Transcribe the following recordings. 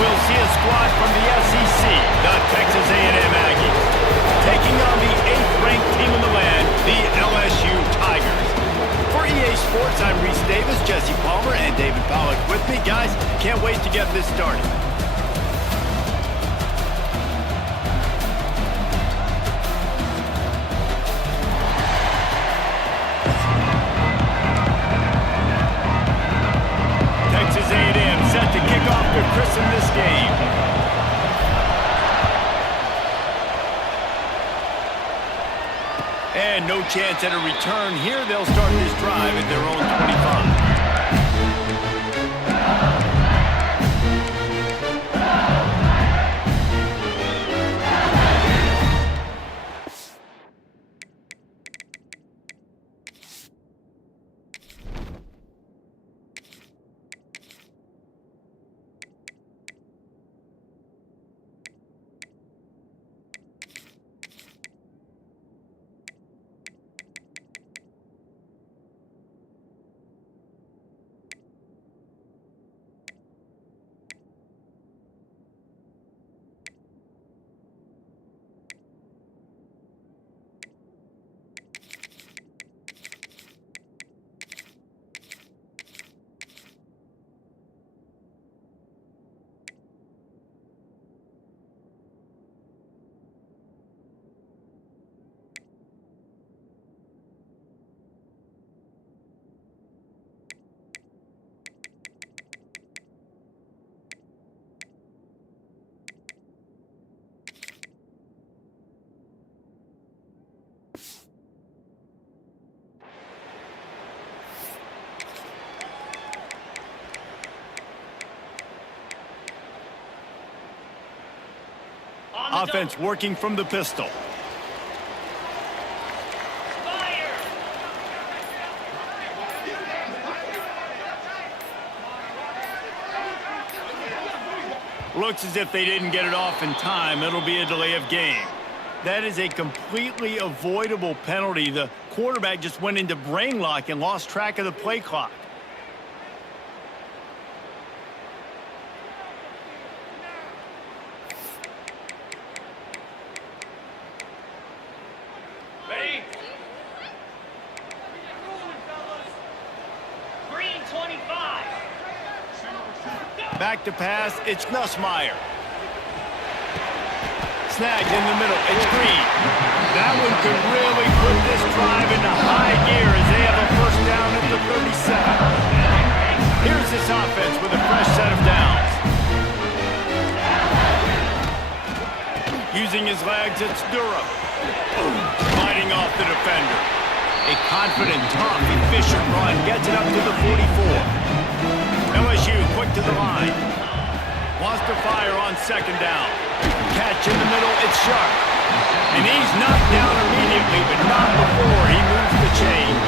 we'll see a squad from the SEC, the Texas A&M Aggies, taking on the 8th-ranked team in the land, the LSU Tigers. For EA Sports, I'm Reese Davis, Jesse Palmer, and David Pollack with me. Guys, can't wait to get this started. Texas A&M set to kick off to christen this game. And no chance at a return here. They'll start this drive at their own 25. Offense working from the pistol. Looks as if they didn't get it off in time. It'll be a delay of game. That is a completely avoidable penalty. The quarterback just went into brain lock and lost track of the play clock. Back to pass, it's Nussmeier. Snagged in the middle, it's Green. That one could really put this drive into high gear as they have a first down at the 37. Here's this offense with a fresh set of downs. Using his legs, it's Durham. Fighting off the defender. A confident, tough, efficient run gets it up to the 44. LSU quick to the line. Wants to fire on second down. Catch in the middle, it's Sharp. And he's knocked down immediately, but not before he moves the chains.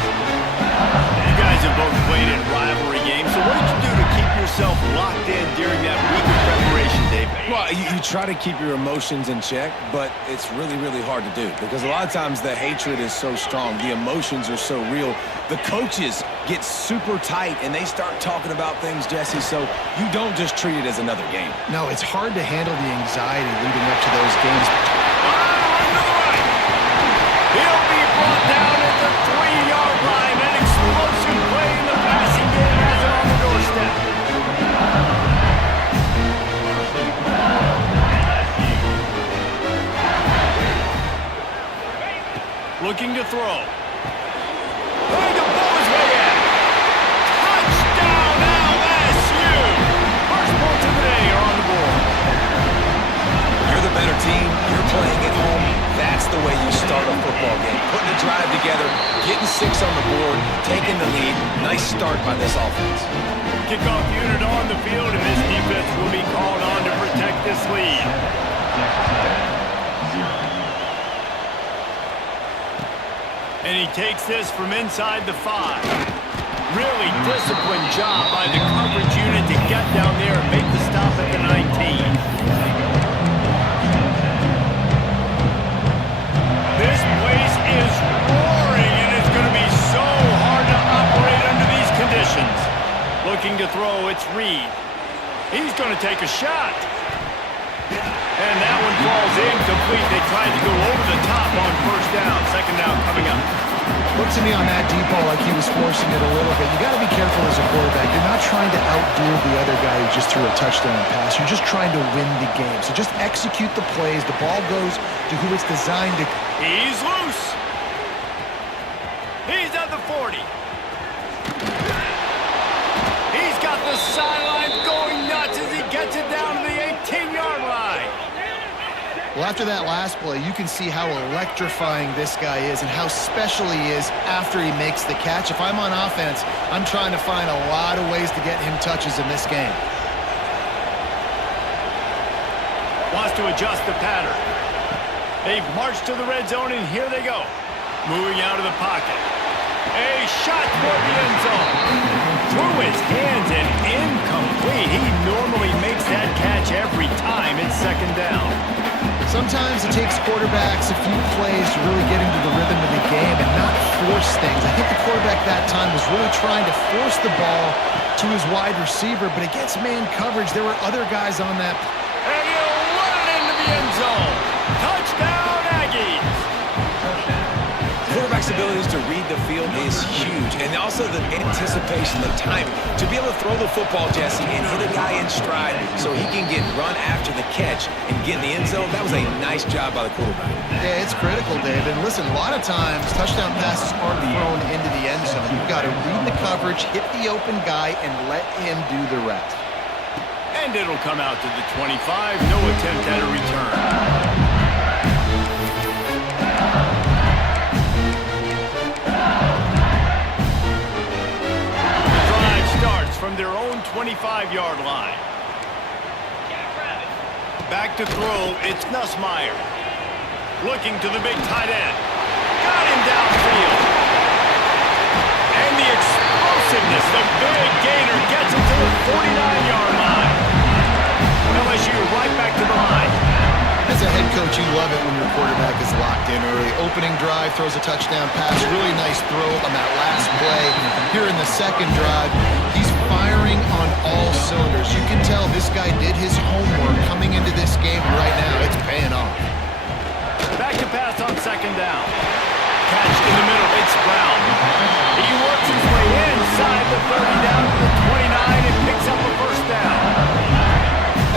You guys have both played in rivalry games, so what did you do to keep yourself locked in during that week of preparation, Dave? Well, you try to keep your emotions in check, but it's really, really hard to do because a lot of times the hatred is so strong. The emotions are so real. The coaches get super tight and they start talking about things, Jesse, so you don't just treat it as another game. No, it's hard to handle the anxiety leading up to those games. He'll be brought down at the 3-yard line. An explosive play in the passing game has it on the doorstep. Looking to throw. Going to blow his way in. Touchdown LSU! First points of the day are on the board. You're the better team. You're playing at home. That's the way you start a football game. Putting a drive together, getting 6 on the board, taking the lead. Nice start by this offense. Kickoff unit on the field, and this defense will be called on to protect this lead. And he takes this from inside the 5. Really disciplined job by the coverage unit to get down there and make the stop at the 19. This place is roaring, and it's going to be so hard to operate under these conditions. Looking to throw, it's Reed. He's going to take a shot. And that one falls incomplete. They tried to go over the top on first down. Second down coming up. Looked to me on that deep ball like he was forcing it a little bit. You got to be careful as a quarterback. You're not trying to outdo the other guy who just threw a touchdown pass. You're just trying to win the game. So just execute the plays. The ball goes to who it's designed to. He's loose. He's at the 40. He's got the sideline going nuts as he gets it down to the 18-yard line. Well, after that last play, you can see how electrifying this guy is and how special he is after he makes the catch. If I'm on offense, I'm trying to find a lot of ways to get him touches in this game. Wants to adjust the pattern. They've marched to the red zone, and here they go. Moving out of the pocket. A shot toward the end zone. Through his hands and incomplete. He normally makes that catch every time. It's second down. Sometimes it takes quarterbacks a few plays to really get into the rhythm of the game and not force things. I think the quarterback that time was really trying to force the ball to his wide receiver, but against man coverage, there were other guys on that. And he'll run it into the end zone. Touchdown, Aggies. Quarterback's abilities to read the field is huge, and also the anticipation, the timing. To be able to throw the football, Jesse, and hit a guy in stride so he can get run after the catch and get in the end zone, that was a nice job by the quarterback. Yeah, it's critical, Dave. And listen, a lot of times, touchdown passes aren't thrown into the end zone. You've got to read the coverage, hit the open guy, and let him do the rest. And it'll come out to the 25. No attempt at a return. From their own 25-yard line. Back to throw, it's Nussmeier. Looking to the big tight end. Got him downfield. And the explosiveness, the big gainer gets him to the 49-yard line. LSU right back to the line. As a head coach, you love it when your quarterback is locked in early. Opening drive, throws a touchdown pass. Really nice throw on that last play. Here in the second drive, he's firing on all cylinders. You can tell this guy did his homework coming into this game, and right now it's paying off. Back to pass on second down. Catch in the middle, it's Brown. He works his way inside the 30 down to the 29 and picks up a first down.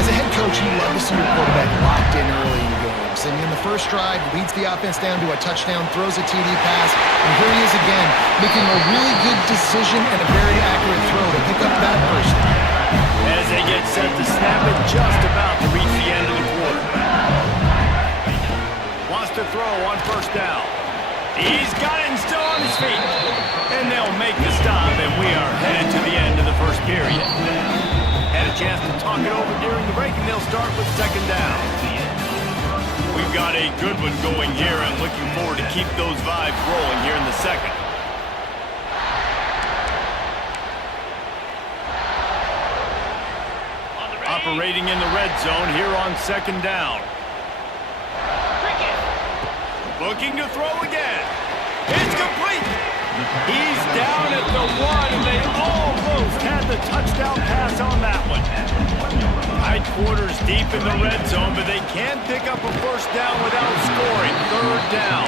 As a head coach, you love to see your quarterback locked in early in games. And in the first drive, leads the offense down to a touchdown, throws a TD pass, and here he is again, making a really good decision and a very accurate throw to pick up that first down. As they get set to snap it, just about to reach the end of the quarter. Wants to throw on first down. He's got it and still on his feet. And they'll make the stop, and we are headed to the end of the first period. Had a chance to talk it over during the break, and they'll start with second down. We've got a good one going here, and looking forward to keep those vibes rolling here in the second. Operating in the red zone here on second down. Looking to throw again. It's complete. He's down at the 1, and they almost had the touchdown pass on that one. Tight quarters deep in the red zone, but they can't pick up a first down without scoring. Third down.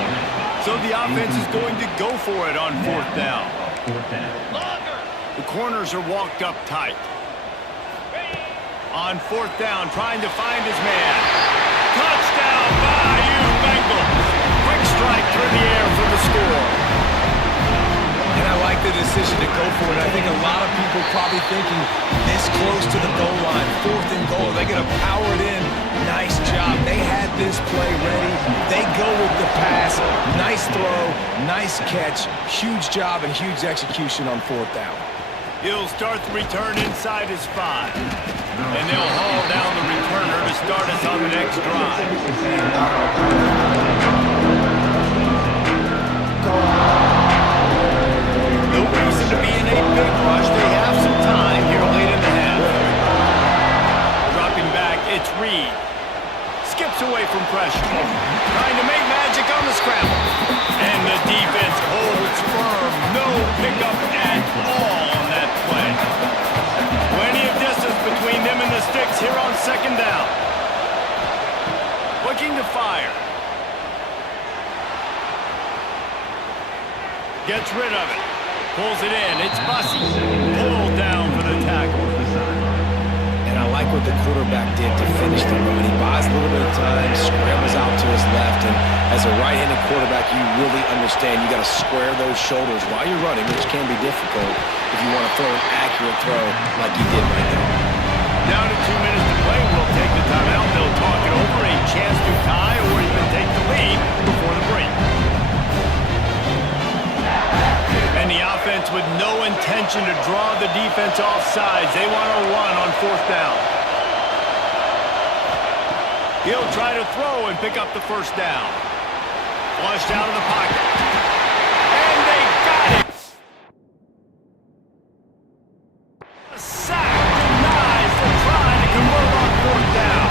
So the offense is going to go for it on fourth down. The corners are walked up tight. On fourth down, trying to find his man. Touchdown, Bayou Bengals. Quick strike through the air for the score. And I like the decision to go for it. I think a lot of people probably thinking this close to the goal line, fourth and goal, they're going to power it in. Nice job. They had this play ready. They go with the pass. Nice throw, nice catch. Huge job and huge execution on fourth down. He'll start the return inside his 5. And they'll haul down the returner to start us on the next drive. No reason to be in a big rush. They have some time here late in the half. Dropping back, it's Reed. Skips away from pressure. Trying to make magic on the scramble. And the defense holds firm. No pickup at all on that play. Plenty of distance between them and the Gets rid of it. Pulls it in. It's Bussy. Pulled down for the tackle. And I like what the quarterback did to finish the run. He buys a little bit of time, scrambles out to his left, and as a right-handed quarterback, you really understand you got to square those shoulders while you're running, which can be difficult if you want to throw an accurate throw like you did right there. Down to 2 minutes to play. We'll take the timeout. They'll talk it over. A chance to tie or even take the lead before the break. And the offense with no intention to draw the defense off sides. They want to run on 4th down. He'll try to throw and pick up the 1st down. Flushed out of the pocket. And they got it! A sack denies the try to convert on 4th down.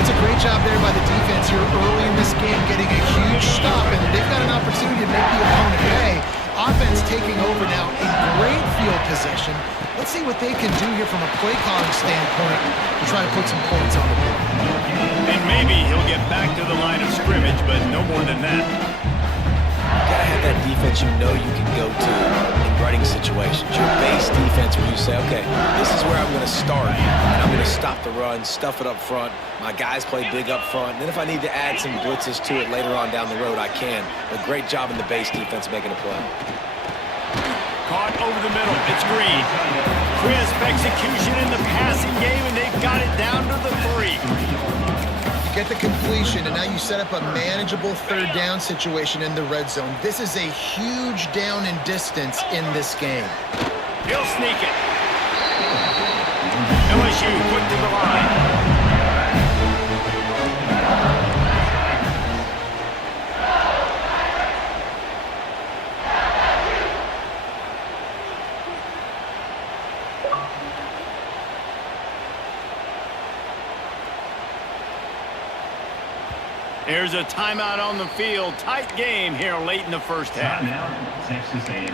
That's a great job there by the defense here early in this game, getting a huge stop, and they've got an opportunity to make the opponent pay. Offense taking over now in great field possession. Let's see what they can do here from a play calling standpoint to try to put some points on the board. And maybe he'll get back to the line of scrimmage, but no more than that. You gotta have that defense you know you can go to in running situations. Your base defense where you say, okay, this is where I'm gonna start, and I'm gonna stop the run, stuff it up front. My guys play big up front. And then if I need to add some blitzes to it later on down the road, I can. But great job in the base defense making a play. Caught over the middle. It's Green. Crisp execution in the passing game, and they've got it down to the 3. Get the completion, and now you set up a manageable 3rd down situation in the red zone. This is a huge down in distance in this game. He'll sneak it. LSU quick to the line. There's a timeout on the field. Tight game here late in the 1st half. Now, Texas A&M.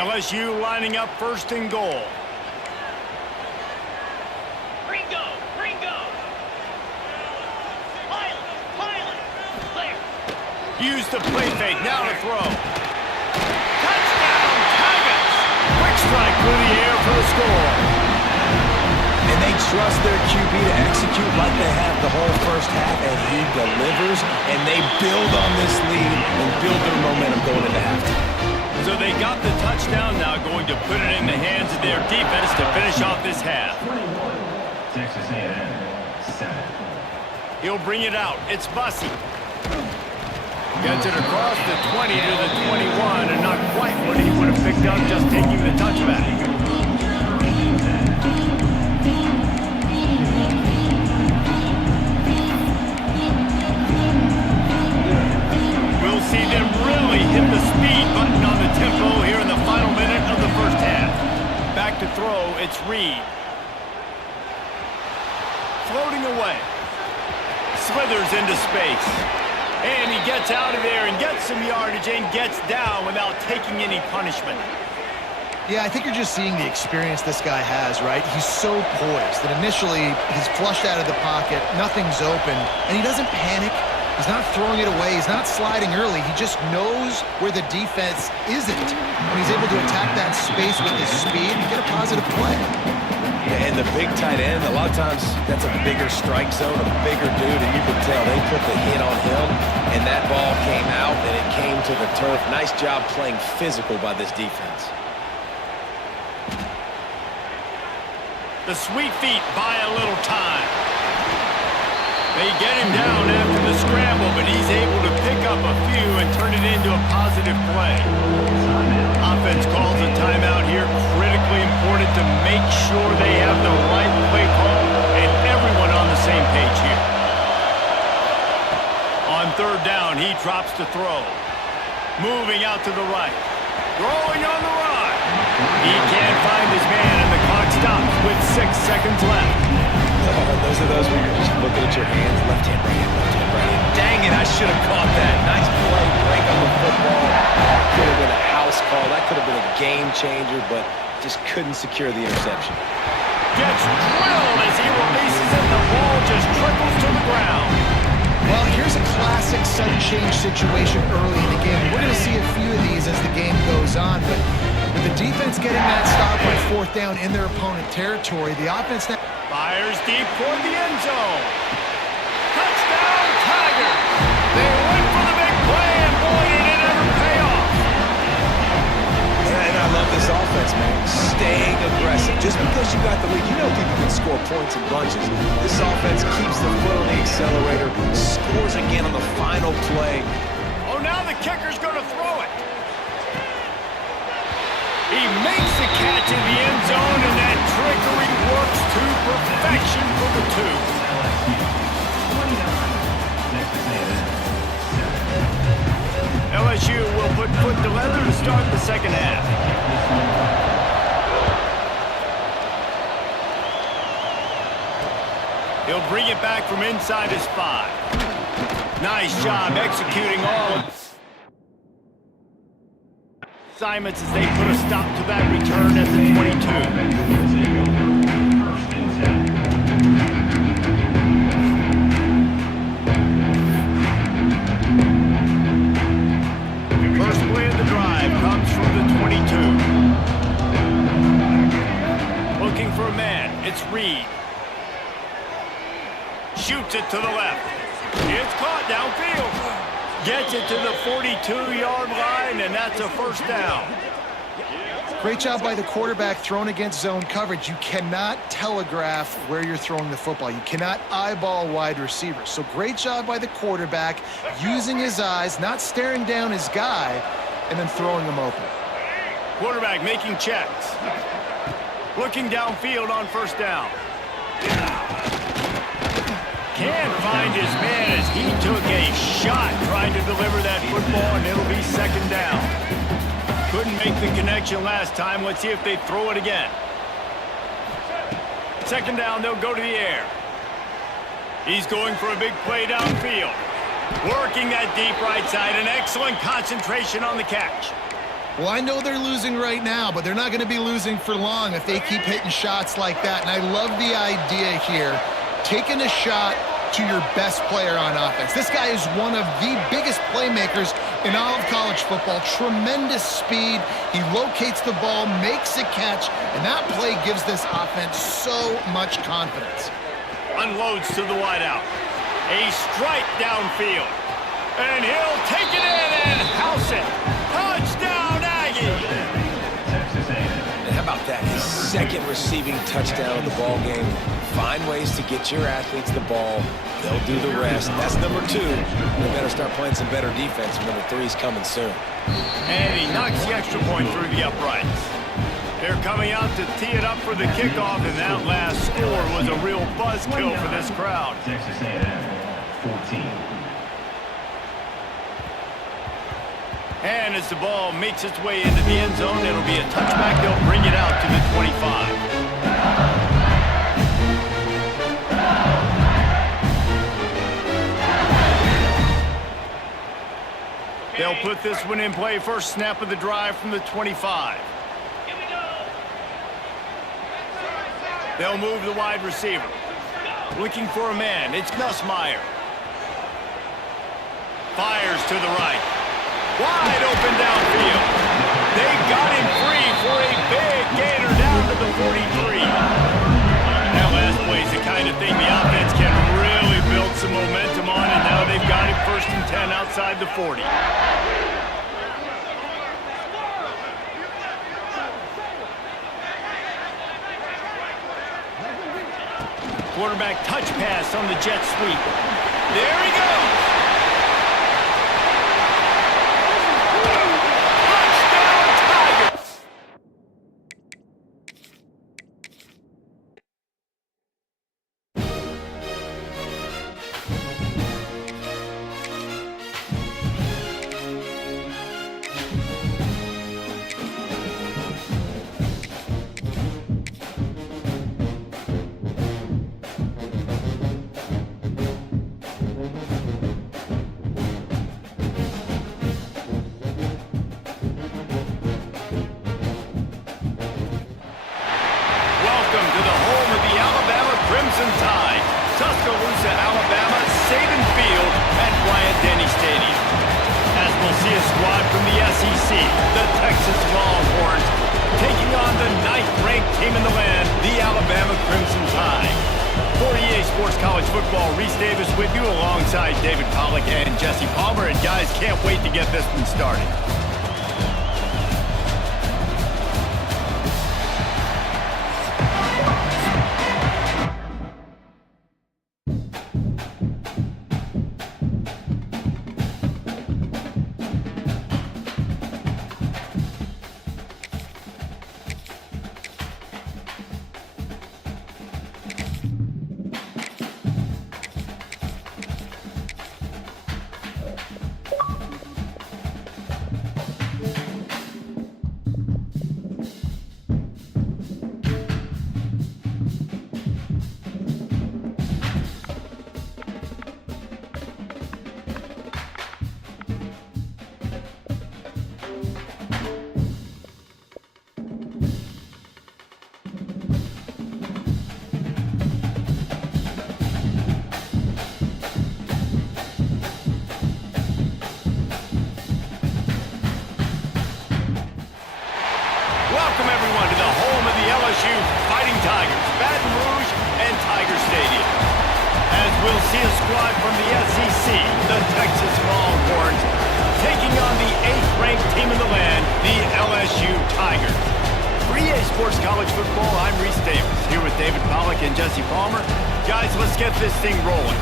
LSU lining up 1st and goal. Ringo! Pilot! Clear! Use the play fake. Now to throw. Touchdown, Tigers! Quick strike through the air for the score. And they trust their QB to execute like they have the whole 1st half, and he delivers, and they build on this lead and build their momentum going into halftime. So they got the touchdown, now going to put it in the hands of their defense to finish off this half. Texas A&M, 7. He'll bring it out. It's Bussy. Gets it across the 20 to the 21, and not quite what he would have picked up just taking the touchback. See them really hit the speed button on the tempo here in the final minute of the 1st half. Back to throw, it's Reed. Floating away. Slithers into space. And he gets out of there and gets some yardage and gets down without taking any punishment. Yeah, I think you're just seeing the experience this guy has, right? He's so poised that initially he's flushed out of the pocket, nothing's open, and he doesn't panic. He's not throwing it away. He's not sliding early. He just knows where the defense isn't. And he's able to attack that space with his speed and get a positive play. And the big tight end, a lot of times that's a bigger strike zone, a bigger dude, and you can tell they put the hit on him, and that ball came out, and it came to the turf. Nice job playing physical by this defense. The sweet feet buy a little time. They get him down after the scramble, but he's able to pick up a few and turn it into a positive play. Offense calls a timeout here. Critically important to make sure they have the right play call and everyone on the same page here. On 3rd down, he drops to throw. Moving out to the right. Throwing on the run. He can't find his man, and the clock stops with 6 seconds left. Those are those where you're just looking at your hands, left hand, right hand, left hand, right hand. Dang it, I should have caught that. Nice play, break on the football. Could have been a house call. That could have been a game changer, but just couldn't secure the interception. Gets drilled as he releases it. The ball just trickles to the ground. Well, here's was a classic sudden change situation early in the game. We're going to see a few of these as the game goes on, but with the defense getting that stop on fourth down in their opponent territory, the offense now Fires deep toward the end zone. Touchdown, Tigers! They went for the big play, and boy, did it ever pay off. And I love this offense, man. Staying aggressive. Just because you got the lead, you know people can score points in bunches. This offense keeps the foot on the accelerator, scores again on the final play. Oh, now the kicker's going to throw it. He makes the catch in the end zone, and that trickery works to perfection for the two. LSU 29, Texas A&M 7. LSU will put foot to leather to start the second half. He'll bring it back from inside his 5. Nice job executing all of assignments as they put a stop to that return at the 22. First and 10. First play of the drive comes from the 22. Looking for a man, it's Reed. Shoots it to the left. It's caught downfield. Gets it to the 42-yard line, and that's a first down. great job by the quarterback throwing against zone coverage. You cannot telegraph where you're throwing the football. You cannot eyeball wide receivers. So great job by the quarterback using his eyes, not staring down his guy, and then throwing him open. Quarterback making checks. Looking downfield on first down. Can't find his man as he took a shot trying to deliver that football, and it'll be second down. Couldn't make the connection last time. Let's see if they throw it again. Second down, they'll go to the air. He's going for a big play downfield. Working that deep right side, an excellent concentration on the catch. Well, I know they're losing right now, but they're not going to be losing for long if they keep hitting shots like that. And I love the idea here, taking a shot to your best player on offense. This guy is one of the biggest playmakers in all of college football. Tremendous speed. He locates the ball, makes a catch, and that play gives this offense so much confidence. Unloads to the wideout. A strike downfield. And he'll take it in and house it. Touchdown, Aggie! Texas A&M. And how about that? His second receiving touchdown of the ball game. Find ways to get your athletes the ball. They'll do the rest. That's number 2. We better start playing some better defense. Number 3 is coming soon. And he knocks the extra point through the uprights. They're coming out to tee it up for the kickoff, and that last score was a real buzzkill for this crowd. Texas A&M 14. And as the ball makes its way into the end zone, it'll be a touchback. They'll bring it out to the 25. They'll put this one in play. First snap of the drive from the 25. Here we go. They'll move the wide receiver. Looking for a man. It's Nussmeier. Fires to the right. Wide open downfield. They got him free for a big gainer down to the 43. That last play is the kind of thing the offense can really build some momentum on, and now they've got him first and 10 outside the 40. Quarterback touch pass on the jet sweep. There he goes. we'll see a squad from the SEC, the Texas Longhorns, taking on the 9th-ranked team in the land, the Alabama Crimson Tide. For EA Sports College Football, Reese Davis with you alongside David Pollack and Jesse Palmer. And guys, can't wait to get this one started. Welcome, everyone, to the home of the LSU Fighting Tigers, Baton Rouge and Tiger Stadium. As we'll see a squad from the SEC, the Texas Longhorns, taking on the 8th-ranked team in the land, the LSU Tigers. For EA Sports College Football, I'm Reese Davis, here with David Pollack and Jesse Palmer. Guys, let's get this thing rolling.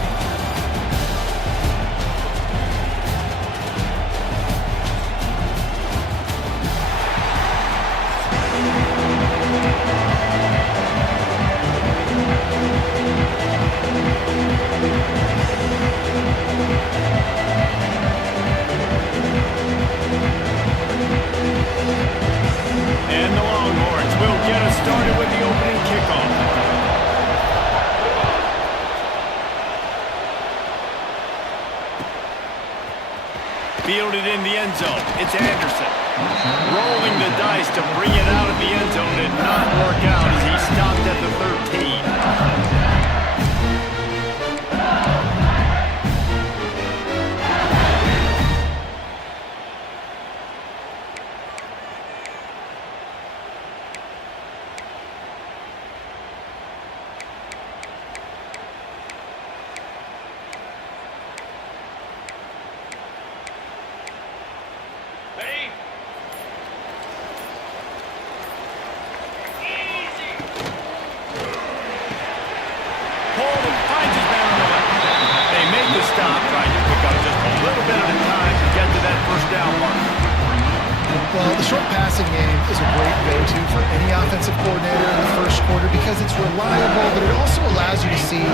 And the Longhorns will get us started with the opening kickoff. Fielded in the end zone. It's Anderson. Rolling the dice to bring it out of the end zone. Did not work out as he stopped at the 13. Ready? Easy. Holden finds his man on the left. They make the stop, trying to pick up just a little bit at a time to get to that first down mark. Well, the short passing game is a great go-to for any offensive coordinator in the first quarter because it's reliable, but it also allows you to see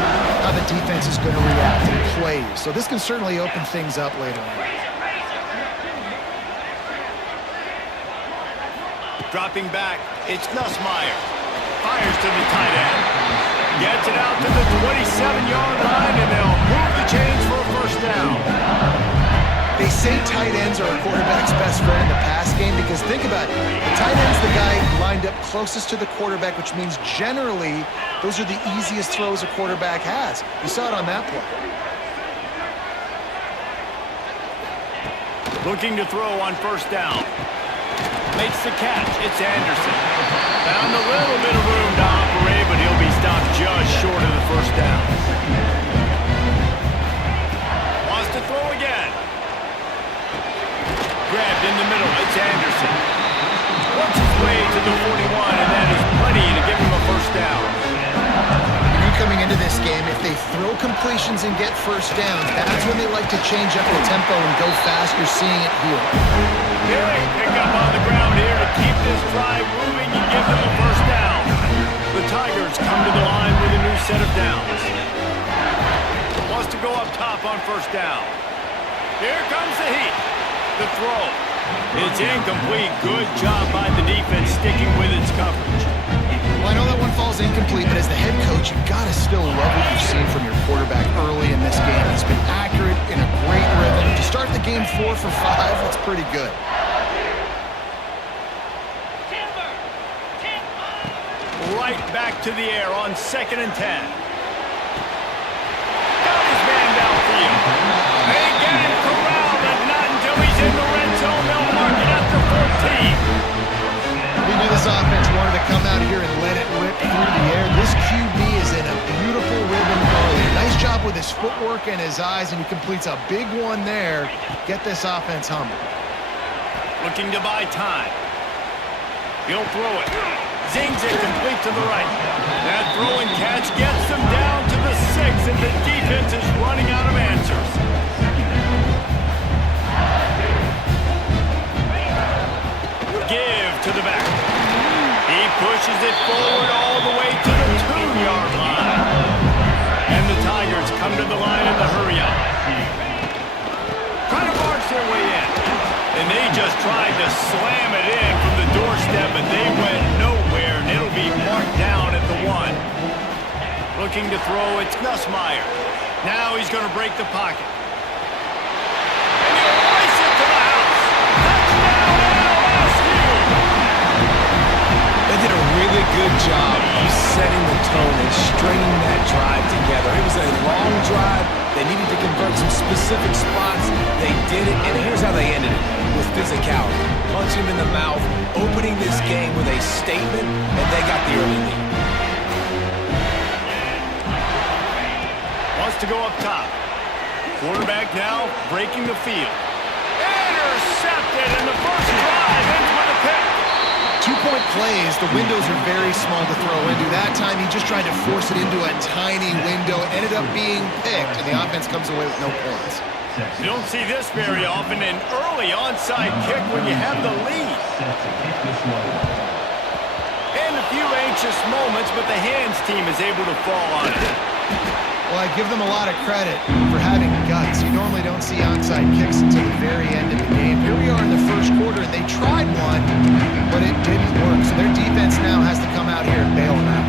how the defense is going to react and play. So this can certainly open things up later on. Dropping back, it's Nussmeier. Fires to the tight end. Gets it out to the 27-yard line, and they'll move the chains for a first down. They say tight ends are a quarterback's best friend in the pass game because think about it. The tight end's the guy lined up closest to the quarterback, which means generally those are the easiest throws a quarterback has. You saw it on that play. Looking to throw on first down. Makes the catch. It's Anderson. Found a little bit of room to operate, but he'll be stopped just short of the first down. Wants to throw again. Grabbed in the middle. It's Anderson. Works his way to the 41, and that is plenty to give him a first down. Coming into this game, if they throw completions and get first downs, that's when they like to change up the tempo and go fast. You're seeing it here. Big pickup on the ground here to keep this drive moving and give them a first down. The Tigers come to the line with a new set of downs. Wants to go up top on first down. Here comes the heat. The throw. It's incomplete. Good job by the defense sticking with its coverage. Well, I know that one falls incomplete, but as the head coach, you've got to still love what you've seen from your quarterback early in this game. He's been accurate in a great rhythm. To start the game 4 for 5, that's pretty good. Timber. Right back to the air on 2nd and 10. Got his man downfield. They get him corralled, but not until he's in the with his footwork and his eyes, and he completes a big one there. Get this offense humming. Looking to buy time. He'll throw it. Zings it complete to the right. That throw and catch gets them down to the 6, and the defense is running out of answers. Give to the back. He pushes it forward all the way to the 2-yard line. And the Tigers come to the line in the hurry-up. Trying to march their way in. And they just tried to slam it in from the doorstep, but they went nowhere, and it'll be marked down at the 1. Looking to throw, it's Nussmeier. Now he's going to break the pocket. And he'll ice it to the house. Touchdown, LSU! They did a really good job of setting the tone and stringing that drive together. It was a long drive. They needed to convert some specific spots. They did it, and here's how they ended it, with physicality. Punch him in the mouth, opening this game with a statement, and they got the early lead. Wants to go up top. Quarterback now breaking the field. Intercepted, and the first drive ends with a pick. 2-point plays, the windows are very small to throw into. That time, he just tried to force it into a tiny window. It ended up being picked, and the offense comes away with no points. You don't see this very often, an early onside kick when you have the lead. And a few anxious moments, but the hands team is able to fall on it. Well, I give them a lot of credit for having guts. You normally don't see onside kicks until the very end of the game. Here we are in the first quarter, and they tried one, but it didn't work. So their defense now has to come out here and bail them out.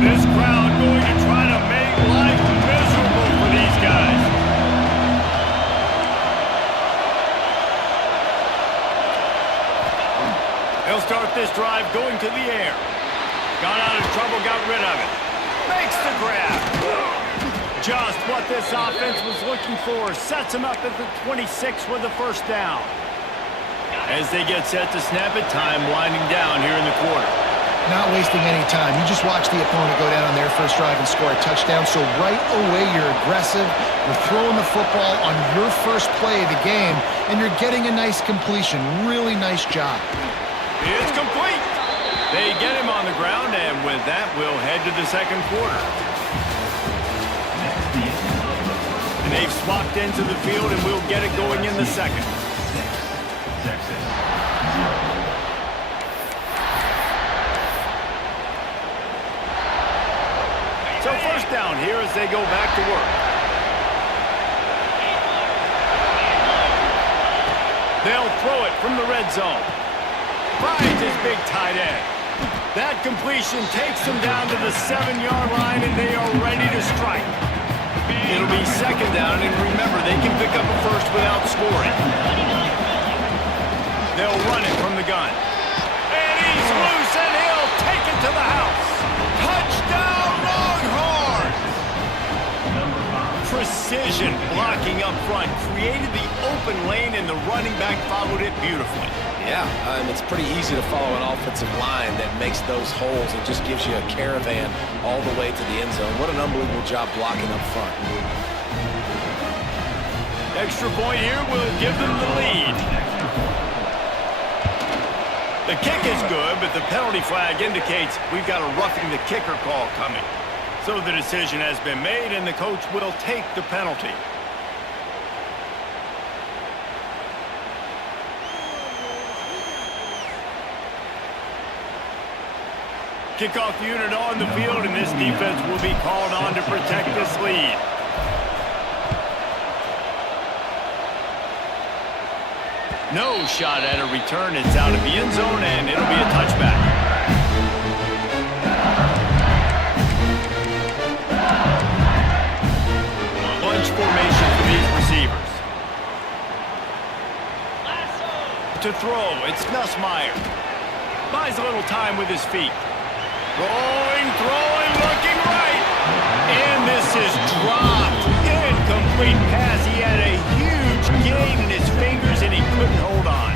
This crowd going to try to make life miserable for these guys. They'll start this drive going to the air. Got out of trouble, got rid of it. Makes the grab. Just what this offense was looking for. Sets him up at the 26 with the first down. As they get set to snap it, time winding down here in the quarter. Not wasting any time. You just watch the opponent go down on their first drive and score a touchdown. So right away, you're aggressive. You're throwing the football on your first play of the game, and you're getting a nice completion. Really nice job. It's complete. They get him on the ground, and with that, we'll head to the second quarter. And they've swapped into the field, and we'll get it going in the second. So first down here as they go back to work. They'll throw it from the red zone. Finds his big tight end. That completion takes them down to the 7-yard line, and they are ready to strike. It'll be second down, and remember, they can pick up a first without scoring. They'll run it from the gun. And he's loose, and he'll take it to the house. Touchdown, Longhorns! Precision blocking up front created the open lane, and the running back followed it beautifully. Yeah, it's pretty easy to follow an offensive line that makes those holes and just gives you a caravan all the way to the end zone. What an unbelievable job blocking up front. Extra point here will give them the lead. The kick is good, but the penalty flag indicates we've got a roughing the kicker call coming. So the decision has been made, and the coach will take the penalty. Kickoff unit on the field, and this defense will be called on to protect this lead. No shot at a return. It's out of the end zone, and it'll be a touchback. Bunch formation for these receivers. To throw, it's Nussmeier. Buys a little time with his feet. Rolling, throwing, looking right. And this is dropped. Incomplete pass. He had a huge gain in his fingers, and he couldn't hold on.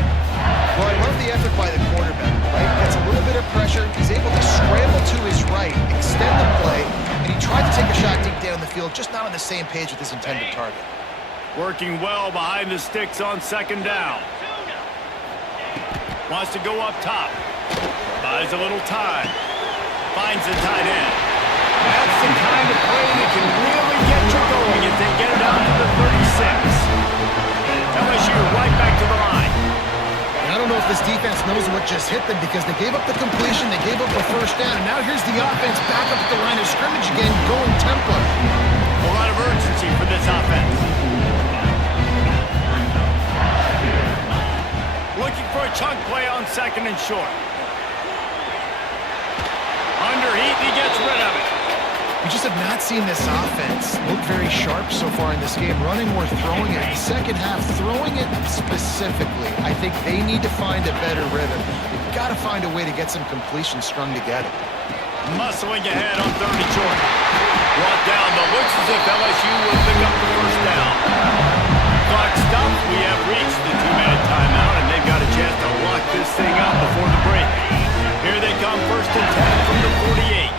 Well, I love the effort by the quarterback, right? Gets a little bit of pressure. He's able to scramble to his right, extend the play, and he tries Tried to take a shot deep down the field, just not on the same page with his intended target. Working well behind the sticks on second down. Wants to go up top. Buys a little time. Finds the tight end. That's the kind of play that can really get you going if they get it out to the 36. LSU right back to the line. And I don't know if this defense knows what just hit them because they gave up the completion, they gave up a first down, and now here's the offense back up at the line of scrimmage again, going tempo. A lot of urgency for this offense. Looking for a chunk play on second and short. Under heat, he gets rid of it. We just have not seen this offense look very sharp so far in this game, running more, throwing it. In the second half, throwing it specifically, I think they need to find a better rhythm. They've got to find a way to get some completions strung together. Muscling ahead on third and short. Brought down, but looks as if LSU will pick up the first down. Clock stopped. We have reached the 2-minute timeout, and they've got a chance to lock this thing up before the break. Here they come, first and 10 from the 48.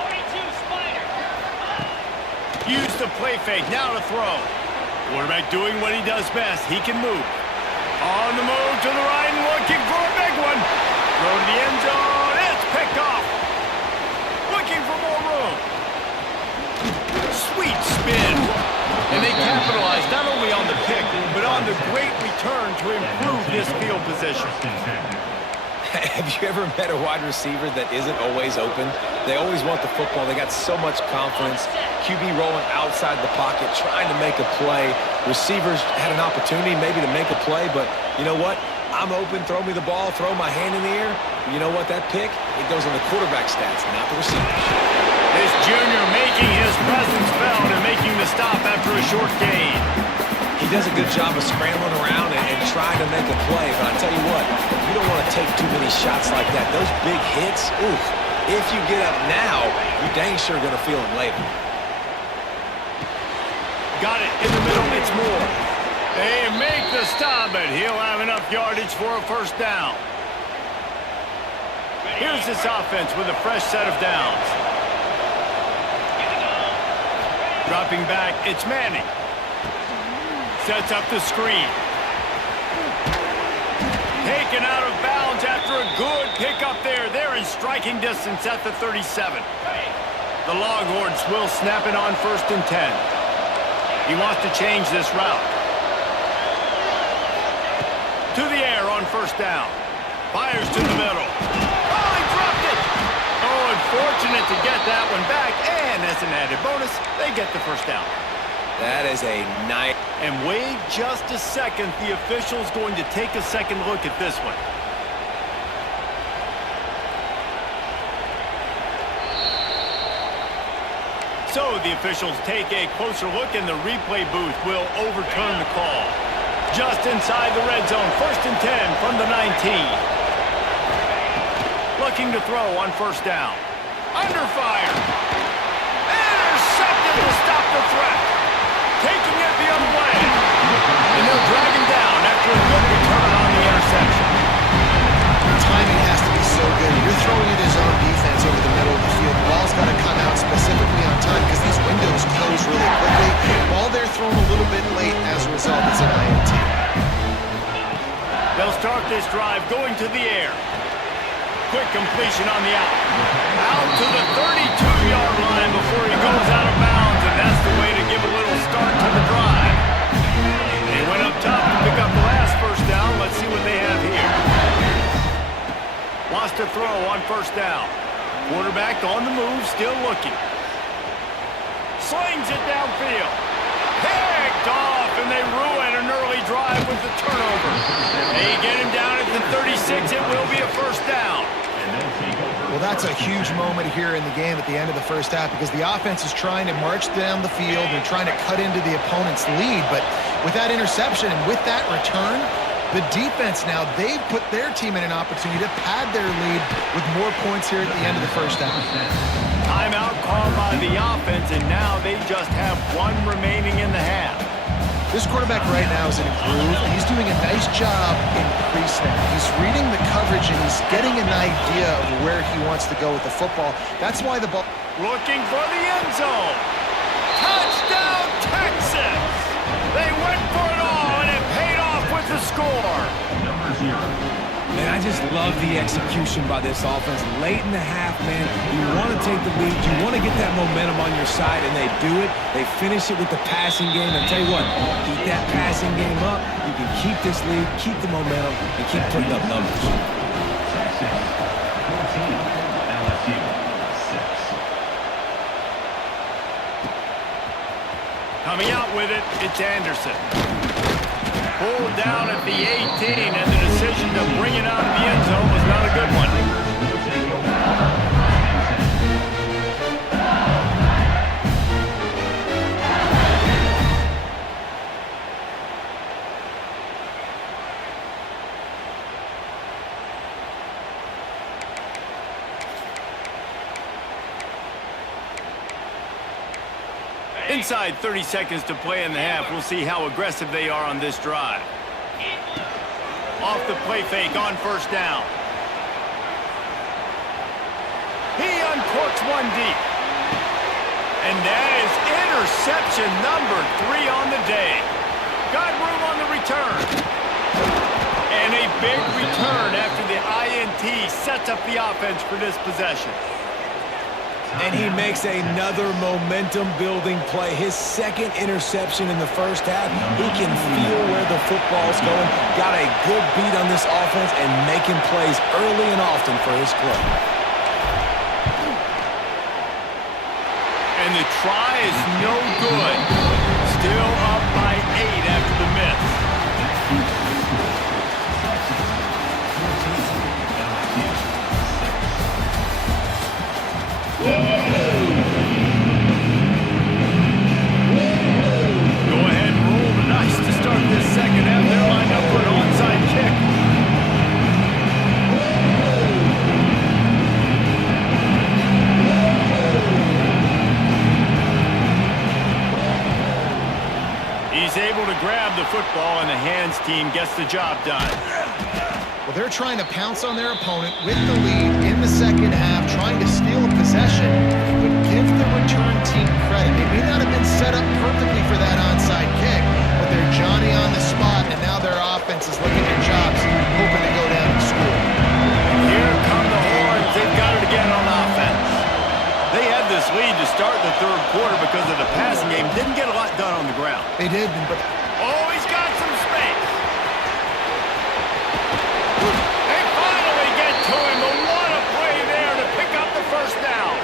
42, Spider. Use the play fake, now to throw. Quarterback doing what he does best. He can move. On the move to the right and looking for a big one. Throw to the end zone. It's picked off. Looking for more room. Sweet spin. And they capitalized not only on the pick, but on the great return to improve this field position. Have you ever met a wide receiver that isn't always open? They always want the football. They got so much confidence. QB rolling outside the pocket, trying to make a play. Receivers had an opportunity maybe to make a play, but you know what? I'm open, throw me the ball, throw my hand in the air. You know what? That pick, it goes on the quarterback stats, not the receiver. This junior making his presence felt and making the stop after a short gain. He does a good job of scrambling around and trying to make a play, but I tell you what, you don't want to take too many shots like that. Those big hits, oof, if you get up now, you're dang sure going to feel them later. Got it in the middle, it's Moore. They make the stop, but he'll have enough yardage for a first down. Here's this offense with a fresh set of downs. Dropping back, it's Manning. Sets up the screen. Taken out of bounds after a good pickup there. They're in striking distance at the 37. The Longhorns will snap it on first and 10. He wants to change this route. To the air on first down. Fires to the middle. Oh, he dropped it! Oh, unfortunate to get that one back. And as an added bonus, they get the first down. That is a nice... And wait just a second. The official's going to take a second look at this one. So the officials take a closer look, and the replay booth will overturn the call. Just inside the red zone, first and 10 from the 19. Looking to throw on first down. Under fire. Intercepted to stop the threat. Taking it the other way. And they'll drag him down after a good return on the interception. Timing has to be so good. You're throwing it his own defense over the middle of the field. The ball's got to come out specifically on time because these windows close really quickly. Ball there thrown a little bit late. As a result, it's an INT. They'll start this drive going to the air. Quick completion on the out. Out to the 32-yard line before he goes out of bounds, and that's the way to give a little start to the drive. They went up top to pick up the last first down. Let's see what they have here. Wants to throw on first down. Quarterback on the move, still looking. Slings it downfield. Picked off, and they ruin an early drive with the turnover. They get him down at the 36. It will be a first down. Well, that's a huge moment here in the game at the end of the first half because the offense is trying to march down the field and trying to cut into the opponent's lead. But with that interception and with that return, the defense now, they've put their team in an opportunity to pad their lead with more points here at the end of the first half. Timeout called by the offense, and now they just have one remaining in the half. This quarterback right now is in a groove, and he's doing a nice job in pre-snap. He's reading the coverage, and he's getting an idea of where he wants to go with the football. That's why the ball... Looking for the end zone. Touchdown, Texas! They went for it all, and it paid off with the score. Number 0. Man, I just love the execution by this offense. Late in the half, man, you want to take the lead. You want to get that momentum on your side, and they do it. They finish it with the passing game. And tell you what, keep that passing game up. You can keep this lead, keep the momentum, and keep putting up numbers. Texas 14, LSU 6. Coming out with it, it's Anderson. Pulled down at the 18, and the decision to bring it out of the end zone was not a good one. Inside 30 seconds to play in the half. We'll see how aggressive they are on this drive. Off the play fake on first down. He uncorks one deep. And that is interception number 3 on the day. Got room on the return. And a big return after the INT sets up the offense for this possession. And he makes another momentum-building play. His second interception in the first half. He can feel where the football's going. Got a good beat on this offense and making plays early and often for his club. And the try is no good. Still up by 8 after the miss. Go ahead and roll the dice to start this second half. They're lined up for an onside kick. He's able to grab the football, and the hands team gets the job done. Well, they're trying to pounce on their opponent with the lead in the second half, trying to steal a possession, but give the return team credit. They may not have been set up perfectly for that onside kick, but they're Johnny on the spot, and now their offense is looking at chops, hoping to go down and score. Here come the horns. They've got it again on offense. They had this lead to start the third quarter because of the passing game. Didn't get a lot done on the ground. They did, but... Oh, he's got some space. They finally get to him, but what a play there to pick up the first down.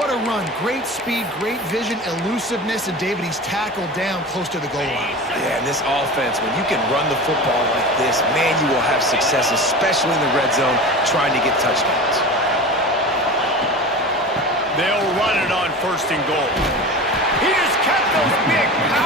What a run. Great speed, great vision, elusiveness, and David, he's tackled down close to the goal line. Yeah, and this offense, when you can run the football like this, man, you will have success, especially in the red zone, trying to get touchdowns. They'll run it on first and goal. He just kept those big power.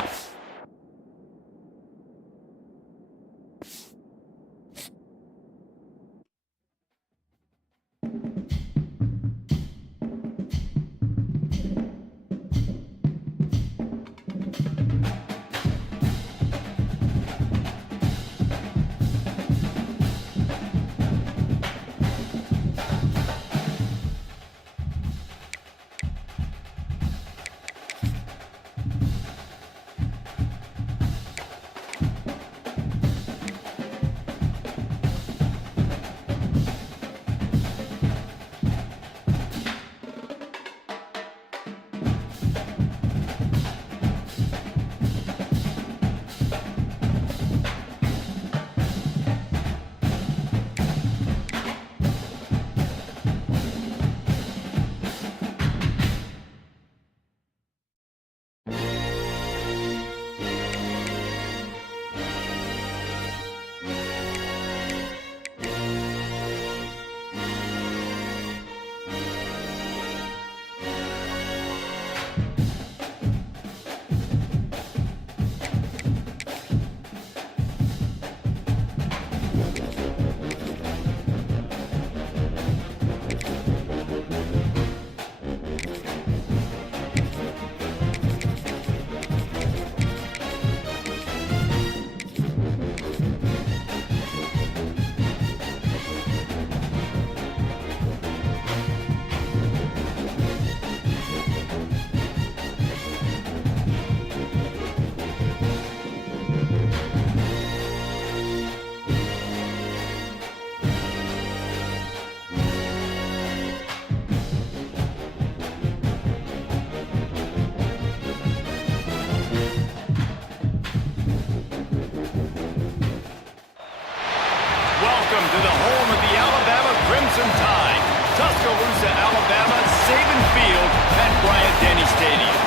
Crimson Tide. Tuscaloosa, Alabama, Saban Field at Bryant-Denny Stadium.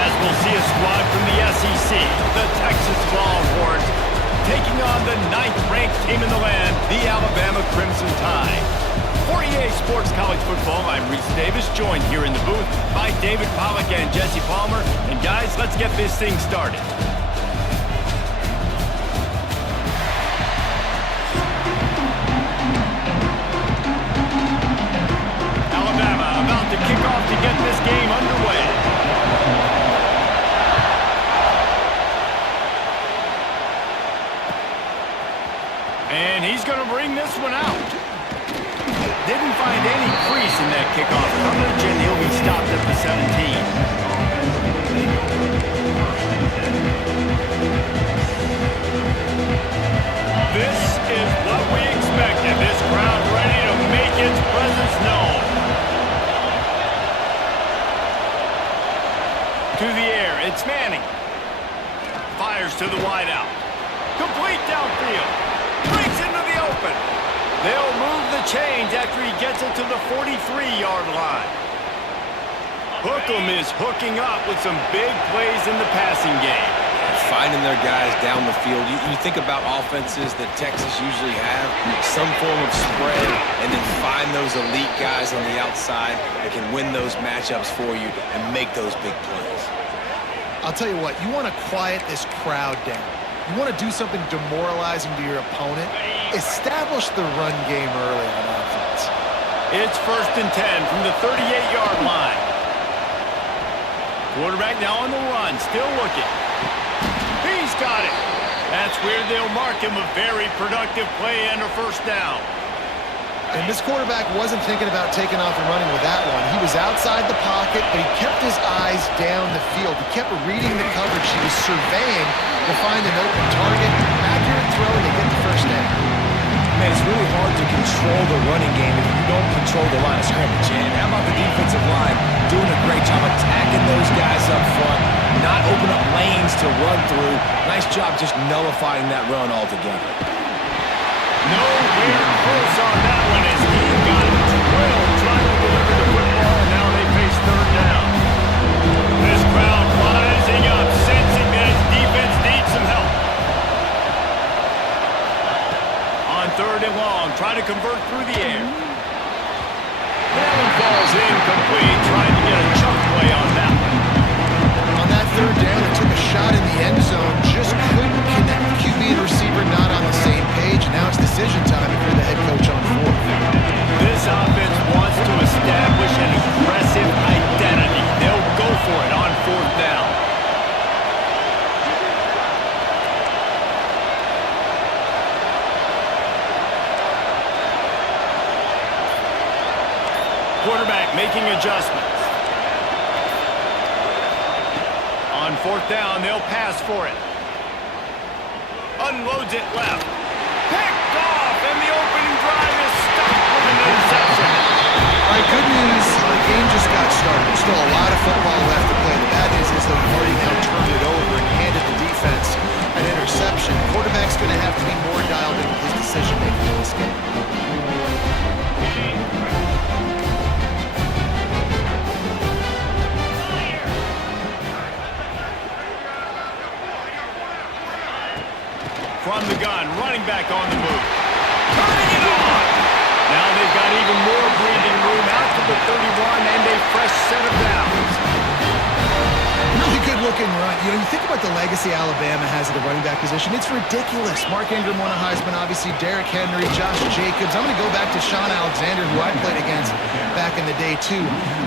As we'll see a squad from the SEC, the Texas Longhorns, taking on the 9th-ranked team in the land, the Alabama Crimson Tide. For EA Sports College Football, I'm Reese Davis, joined here in the booth by David Pollack and Jesse Palmer. And guys, let's get this thing started. Alabama about to kick off to get this game underway. And he's going to bring this one out. Didn't find any crease in that kickoff coverage, and he'll be stopped at the 17. This is what we expected. This crowd ready to make its presence known. To the air, it's Manning. Fires to the wideout. Complete downfield. Breaks into the open. They'll move the chains after he gets it to the 43-yard line. Hookem is hooking up with some big plays in the passing game. Finding their guys down the field. You think about offenses that Texas usually have, some form of spread, and then find those elite guys on the outside that can win those matchups for you and make those big plays. I'll tell you what, you want to quiet this crowd down. You want to do something demoralizing to your opponent. Establish the run game early on offense. It's 1st and 10 from the 38-yard line. Quarterback now on the run, still looking. He's got it. That's where they'll mark him a very productive play and a 1st down. And this quarterback wasn't thinking about taking off and running with that one. He was outside the pocket, but he kept his eyes down the field. He kept reading the coverage. He was surveying to find an open target. Accurate throw, and they get the 1st down. Man, it's really hard to control the running game if you don't control the line of scrimmage. And how about the defensive line doing a great job attacking those guys up front, not open up lanes to run through. Nice job just nullifying that run altogether. Nowhere close on that one as he got drilled trying to deliver the football, and now they face 3rd down. This crowd rising up, sensing that his defense needs some help. On 3rd and long, trying to convert through the air. That one falls incomplete, trying to get a chunk play on that one. On that 3rd down, they took a shot in the end zone, just couldn't connect. QB and receiver not on the same page. Now it's decision time if you're the head coach on 4th. This offense wants to establish an aggressive identity. They'll go for it on 4th down. Quarterback making adjustments. On 4th down, they'll pass for it. Unloads it left. Picked off, and the opening drive is stopped with an interception. All right, good news, the game just got started. There's still a lot of football left to play. The bad news is they've already now turned it over and handed the defense an interception. Quarterback's going to have to be more dialed in with his decision-making in this game. From the gun, running back on the move. Turning it on! Now they've got even more breathing room out to the 31 and a fresh set of downs. Really good-looking run. You know, you think about the legacy Alabama has at the running back position. It's ridiculous. Mark Ingram won a Heisman, obviously. Derrick Henry, Josh Jacobs. I'm going to go back to Sean Alexander, who I played against back in the day, too.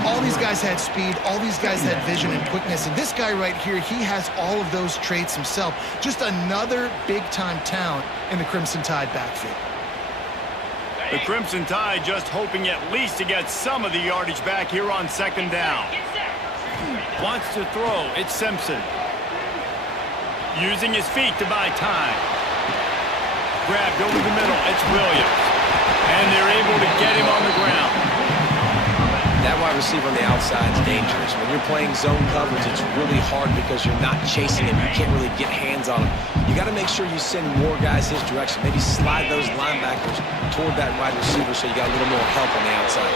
All these guys had speed. All these guys had vision and quickness. And this guy right here, he has all of those traits himself. Just another big-time talent in the Crimson Tide backfield. The Crimson Tide just hoping at least to get some of the yardage back here on 2nd down. Wants to throw. It's Simpson. Using his feet to buy time. Grabbed over the middle. It's Williams. And they're able to get him on the ground. That wide receiver on the outside is dangerous. When you're playing zone coverage, it's really hard because you're not chasing him. You can't really get hands on him. You got to make sure you send more guys his direction. Maybe slide those linebackers toward that wide receiver so you got a little more help on the outside.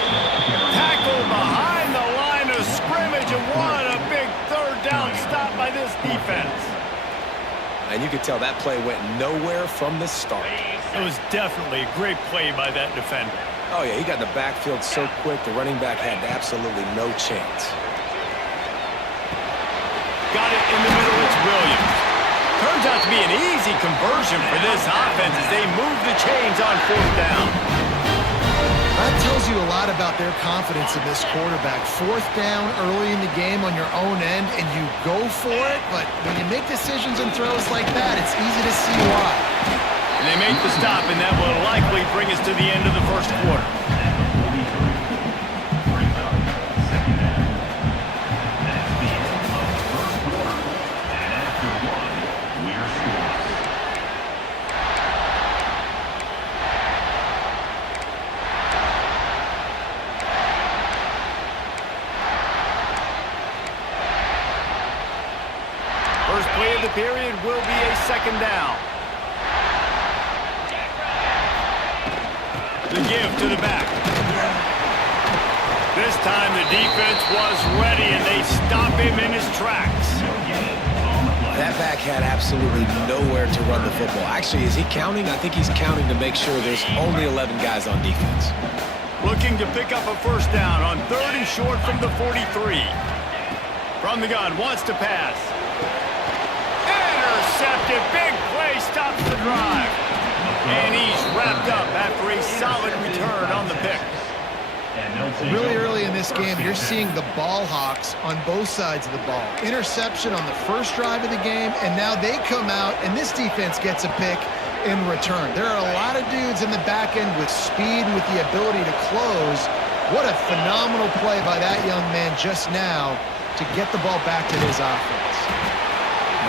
Tackle behind the line of scrimmage, and what a big third down stop by this defense. And you could tell that play went nowhere from the start. It was definitely a great play by that defender. Oh, yeah, he got in the backfield so quick, the running back had absolutely no chance. Got it in the middle, it's Williams. Turns out to be an easy conversion for this offense as they move the chains on fourth down. That tells you a lot about their confidence in this quarterback. Fourth down early in the game on your own end, and you go for it, but when you make decisions and throws like that, it's easy to see why. And they make the stop, and that will likely bring us to the end of the first quarter. First play of the period will be a second down. The give to the back. This time the defense was ready, and they stop him in his tracks. That back had absolutely nowhere to run the football. Actually, is he counting? I think he's counting to make sure there's only 11 guys on defense. Looking to pick up a first down on 3rd and short from the 43. From the gun, wants to pass. Intercepted, big play, stops the drive. And he's wrapped up after a solid return on the pick. Really early in this game, you're seeing the ball hawks on both sides of the ball. Interception on the first drive of the game, and now they come out, and this defense gets a pick in return. There are a lot of dudes in the back end with speed and with the ability to close. What a phenomenal play by that young man just now to get the ball back to his offense.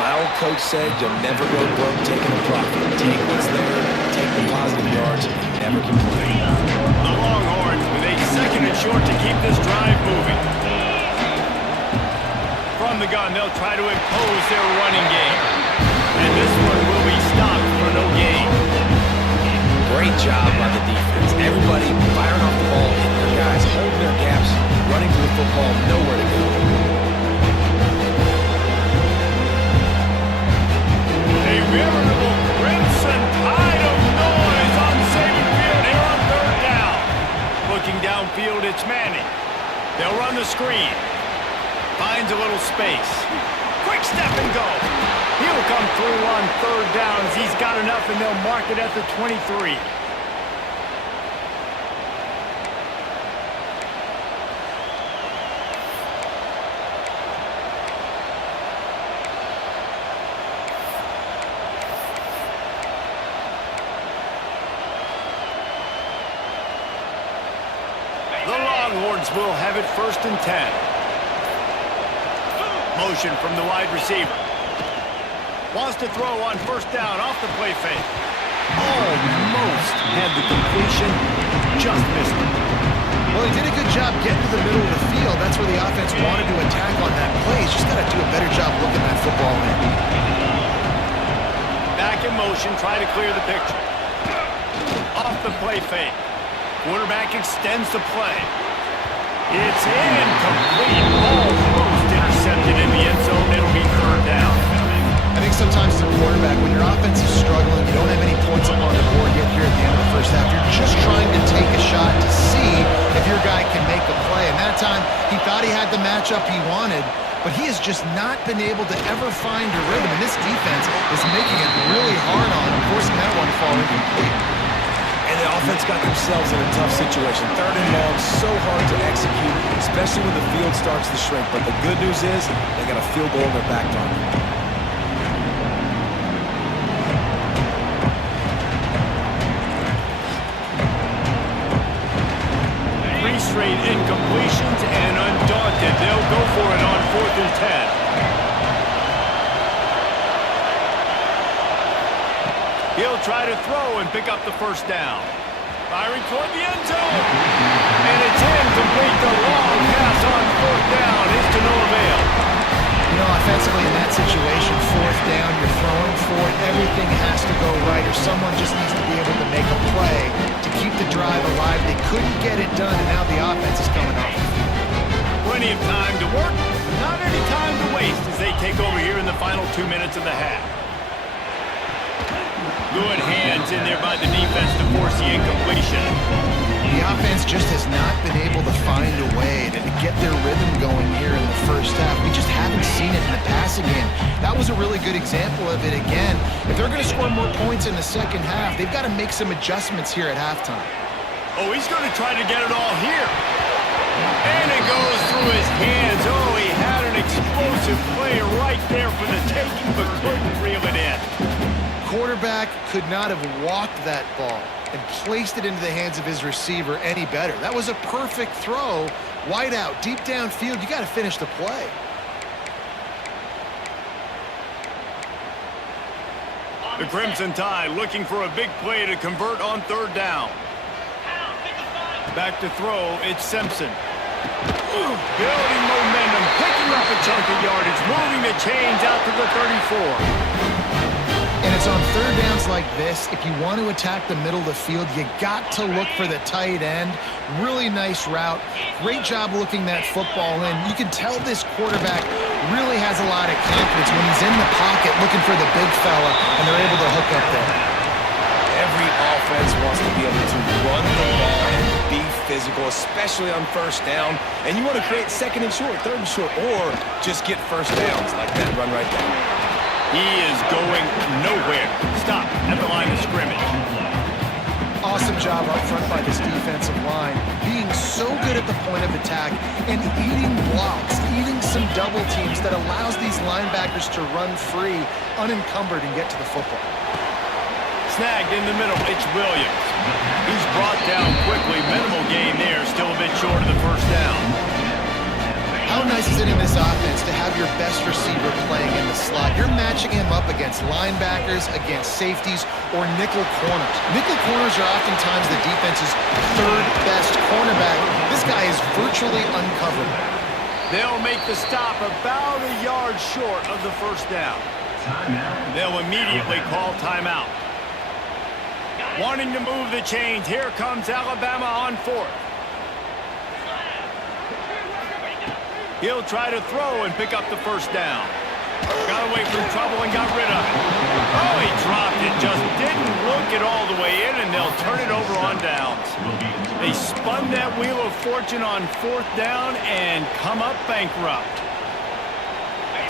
My old coach said you'll never go broke taking a profit. Take what's there, take the positive yards, and never complain. The Longhorns with a 2nd and short to keep this drive moving. From the gun, they'll try to impose their running game. And this one will be stopped for no gain. Great job by the defense. Everybody firing off the ball, hitting their guys, holding their gaps, running to the football, nowhere to go. A veritable crimson tide of noise on Saban Field here on 3rd down. Looking downfield, it's Manning. They'll run the screen. Finds a little space. Quick step and go. He'll come through on 3rd down as he's got enough, and they'll mark it at the 23. The Longhorns will have it 1st and 10. Motion from the wide receiver. Wants to throw on 1st down off the play fake. Almost had the completion, just missed it. Well, he did a good job getting to the middle of the field. That's where the offense wanted to attack on that play. He's just got to do a better job looking that football in. Back in motion, try to clear the picture. Off the play fake. Quarterback extends the play. It's incomplete. Almost intercepted in the end zone. It'll be 3rd down. I think sometimes as a quarterback, when your offense is struggling, you don't have any points up on the board yet here at the end of the first half, you're just trying to take a shot to see if your guy can make a play. And that time, he thought he had the matchup he wanted, but he has just not been able to ever find a rhythm. And this defense is making it really hard on him, forcing that one to fall incomplete. And the offense got themselves in a tough situation. 3rd and long, so hard to execute, especially when the field starts to shrink. But the good news is they got a field goal in their back pocket. Straight incompletions, and undaunted, they'll go for it on 4th and 10. He'll try to throw and pick up the 1st down. Firing toward the end zone. And it's incomplete. The long pass on fourth down is to no avail. You know, offensively in that situation, fourth down, you're throwing for it, everything has to go right, or someone just needs to be able to make a play to keep the drive alive. They couldn't get it done, and now the offense is coming off. Plenty of time to work, not any time to waste as they take over here in the final 2 minutes of the half. Good hands in there by the defense to force the incompletion. The offense just has not been able to find a way to get their rhythm going here in the first half. We just haven't seen it in the passing game. That was a really good example of it again. If they're going to score more points in the second half, they've got to make some adjustments here at halftime. Oh, he's going to try to get it all here. And it goes through his hands. Oh, he had an explosive play right there for the taking, but couldn't reel it in. Quarterback could not have walked that ball and placed it into the hands of his receiver any better. That was a perfect throw. Wide out, deep downfield. You got to finish the play. The Crimson Tide looking for a big play to convert on third down. Back to throw, it's Simpson. Building momentum, picking up a chunk of yardage, moving the chains out to the 34. And it's on third downs like this, if you want to attack the middle of the field, you got to look for the tight end. Really nice route. Great job looking that football in. You can tell this quarterback really has a lot of confidence when he's in the pocket looking for the big fella, and they're able to hook up there. Every offense wants to be able to run the ball and be physical, especially on first down. And you want to create second and short, third and short, or just get first downs like that run right there. He is going nowhere. Stop at the line of scrimmage. Awesome job up front by this defensive line, being so good at the point of attack and eating blocks, eating some double teams that allows these linebackers to run free, unencumbered, and get to the football. Snagged in the middle, it's Williams. He's brought down quickly. Minimal gain there, still a bit short of the first down. How nice is it in this offense to have your best receiver playing in the slot? You're matching him up against linebackers, against safeties, or nickel corners. Nickel corners are oftentimes the defense's third best cornerback. This guy is virtually uncoverable. They'll make the stop about a yard short of the first down. They'll immediately call timeout. Wanting to move the chains, here comes Alabama on fourth. He'll try to throw and pick up the first down. Got away from trouble and got rid of it. Oh, he dropped it. Just didn't look it all the way in, and they'll turn it over on downs. They spun that wheel of fortune on fourth down and come up bankrupt.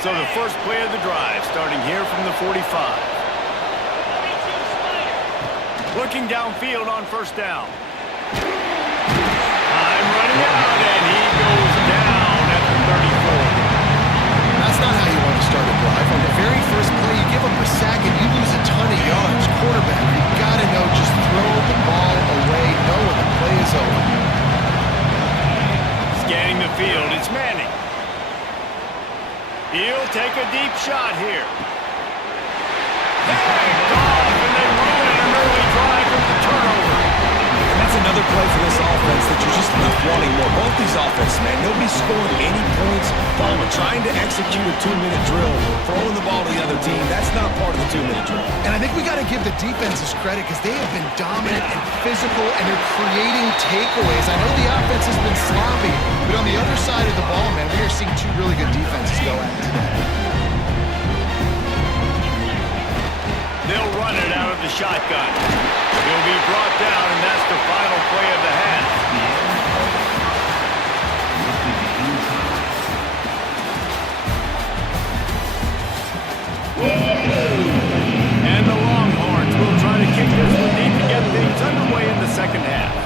So the first play of the drive starting here from the 45. Looking downfield on first down. Time running out, and he goes down at the 34. That's not how you want to start a drive. On the very first play, you give up a sack and you lose a ton of yards. Quarterback, you got to know, just throw the ball away, know when the play is over. Scanning the field, it's Manning. He'll take a deep shot here. Picked off, and they ruin an early drive with the turnover. And that's another play for this offense that you're just left wanting more. Both these offenses, man, nobody's scoring any points. Trying to execute a 2-minute drill, throwing the ball to the other team, that's not part of the 2-minute drill. And I think we got to give the defenses credit because they have been dominant and physical, and they're creating takeaways. I know the offense has been sloppy, but on the other side of the ball, man, we are seeing two really good defenses go at it today. They'll run it out of the shotgun. He'll be brought down, and that's the final play of the half. And the Longhorns will try to kick this one deep to get things underway in the second half.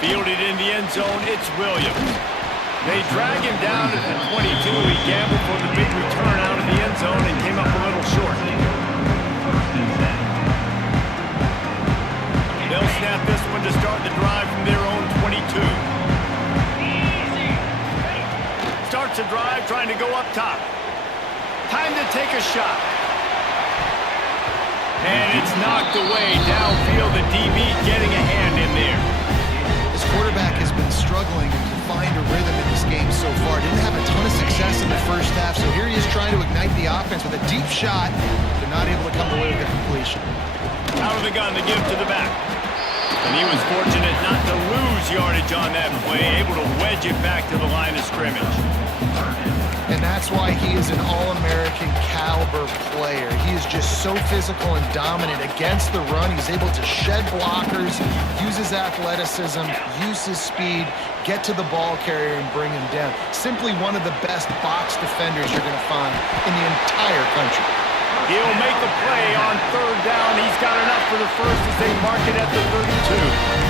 Fielded in the end zone, it's Williams. They drag him down at the 22. He gambled for the big return out of the end zone and came up a little short. They'll snap this one to start the drive from their own 22. Starts a drive trying to go up top. Time to take a shot. And it's knocked away downfield. The DB getting a hand in there. His quarterback has been struggling to find a rhythm in this game so far. Didn't have a ton of success in the first half, so here he is trying to ignite the offense with a deep shot. They're not able to come away with a completion. Out of the gun to give to the back. And he was fortunate not to lose yardage on that play, able to wedge it back to the line of scrimmage. And that's why he is an All-American caliber player. He is just so physical and dominant against the run. He's able to shed blockers, use his athleticism, use his speed, get to the ball carrier and bring him down. Simply one of the best box defenders you're going to find in the entire country. He'll make a play on third down. He's got enough for the first as they mark it at the 32.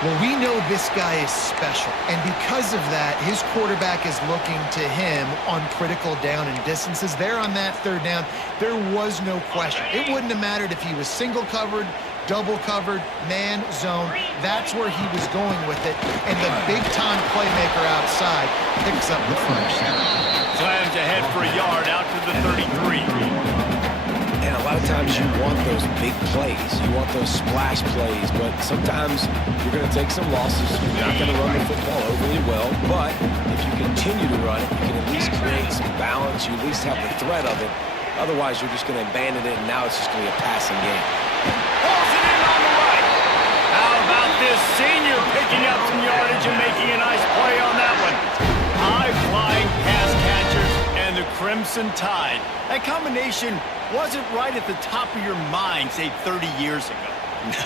Well, we know this guy is special, and because of that, his quarterback is looking to him on critical down and distances. There on that third down, there was no question. It wouldn't have mattered if he was single covered, double covered, man, zone. That's where he was going with it, and the big-time playmaker outside picks up the first. Slams ahead for a yard out to the 33. And a lot of times you want those big plays. You want those splash plays, but sometimes you're going to take some losses. You're not going to run the football overly well, but if you continue to run it, you can at least create some balance. You at least have the threat of it. Otherwise, you're just going to abandon it, and now it's just going to be a passing game. Pulls it in on the right. How about this senior picking up some yardage and making a nice play on that one? High-flying pass catchers and the Crimson Tide. That combination wasn't right at the top of your mind, say, 30 years ago.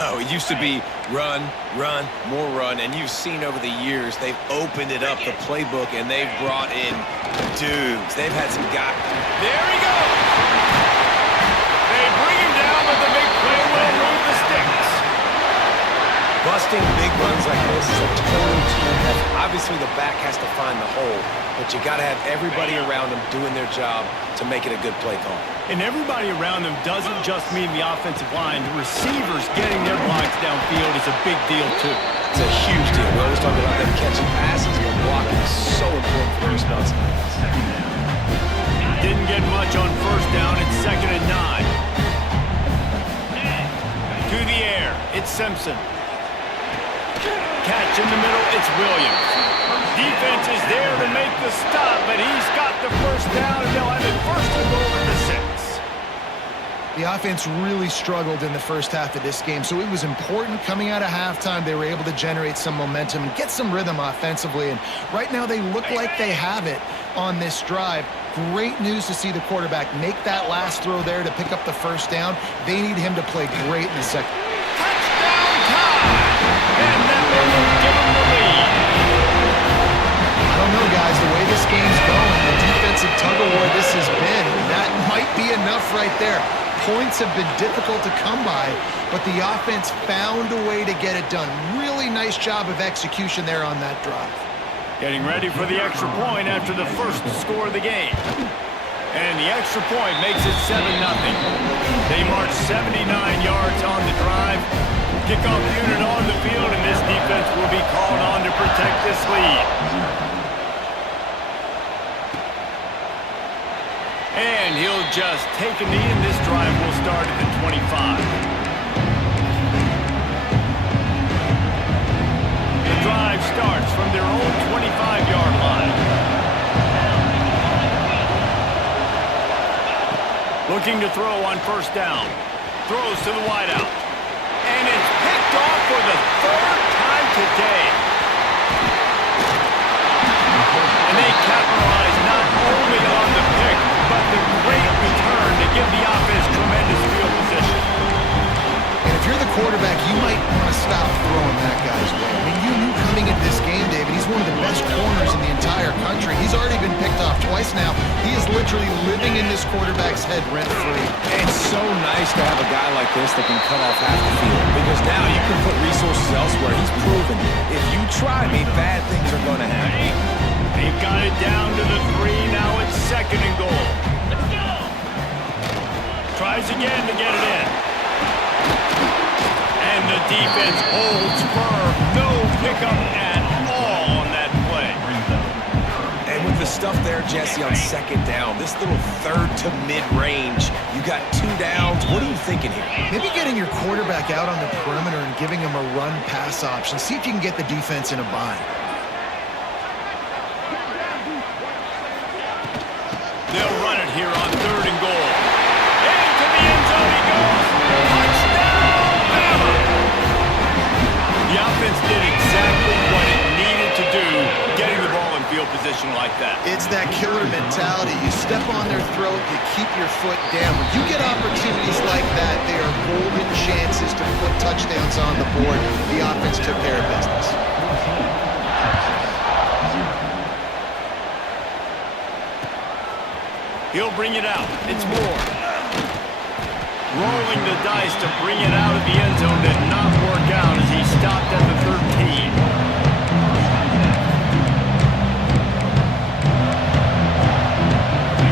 No, it used to be run, run, more run, and you've seen over the years they've opened it up, the playbook, and they've brought in dudes. They've had some guys. There he goes. They bring him down, but the big play will move the sticks. Busting big runs like this is a total team effort. Obviously, the back has to find the hole, but you got to have everybody around them doing their job to make it a good play call. And everybody around them doesn't just mean the offensive line. The receivers getting their blocks downfield is a big deal, too. It's a huge deal. We always talk about them catching passes, and blocking is so important for Wisconsin. Didn't get much on first down. It's 2nd and 9. To the air. It's Simpson. Catch in the middle. It's Williams. Defense is there to make the stop, but he's got the first down, and they'll have it first and goal at the 6. The offense really struggled in the first half of this game, so it was important coming out of halftime. They were able to generate some momentum and get some rhythm offensively, and right now they look like they have it on this drive. Great news to see the quarterback make that last throw there to pick up the first down. They need him to play great in the second. Touchdown time! And that will give them the lead. I don't know, guys. The way this game's going, the defensive tug-of-war this has been, that might be enough right there. Points have been difficult to come by, but the offense found a way to get it done. Really nice job of execution there on that drive. Getting ready for the extra point after the first score of the game. And the extra point makes it 7-0. They march 79 yards on the drive. Kickoff unit on the field, and this defense will be called on to protect this lead. And he'll just take a knee, and this drive will start at the 25. The drive starts from their own 25-yard line. Looking to throw on first down. Throws to the wideout. And it's picked off for the 3rd time today. And they capitalize not only on the pick, but the great return to give the offense tremendous field position. And if you're the quarterback, you might want to stop throwing that guy's way. I mean, you knew coming into this game, David, he's one of the best corners in the entire country. He's already been picked off twice now. He is literally living in this quarterback's head rent-free. It's so nice to have a guy like this that can cut off half the field, because now you can put resources elsewhere. He's proven if you try me, bad things are going to happen. They've got it down to the 3. Now it's 2nd and goal. Let's go! Tries again to get it in. And the defense holds firm. No pickup at all on that play. And with the stuff there Jesse, on second down. This little third to mid-range. You got 2 downs. What are you thinking here? Maybe getting your quarterback out on the perimeter and giving him a run-pass option. See if you can get the defense in a bind. They'll run it here on 3rd and goal. Into the end zone he goes. Touchdown, Bama! The offense did exactly what it needed to do, getting the ball in field position like that. It's that killer mentality. You step on their throat, you keep your foot down. When you get opportunities like that, they are golden chances to put touchdowns on the board. The offense took care of business. He'll bring it out. It's Moore. Rolling the dice to bring it out of the end zone did not work out as he stopped at the 13.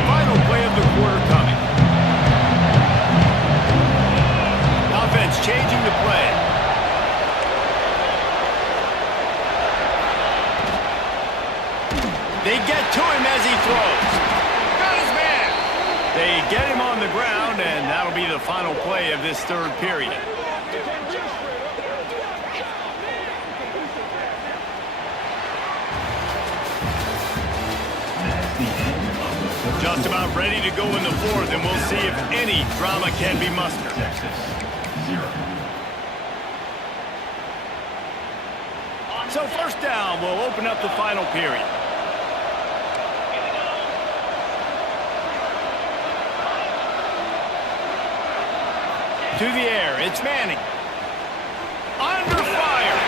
Final play of the quarter coming. Offense changing the play. They get to him as he throws. They get him on the ground, and that'll be the final play of this 3rd period. Just about ready to go in the 4th, and we'll see if any drama can be mustered. So 1st down will open up the final period. To the air, it's Manning. Under fire.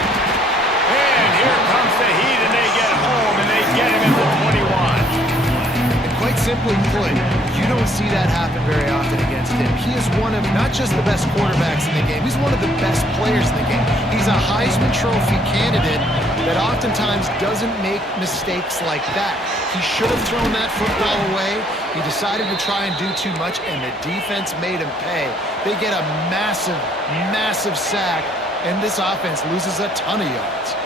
And here comes the heat, and they get home, and they get him at the 21. And quite simply put, you don't see that happen very often against him. He is one of not just the best quarterbacks in the game, he's one of the best players in the game. He's a Heisman Trophy candidate that oftentimes doesn't make mistakes like that. He should have thrown that football away. He decided to try and do too much, and the defense made him pay. They get a massive, massive sack, and this offense loses a ton of yards.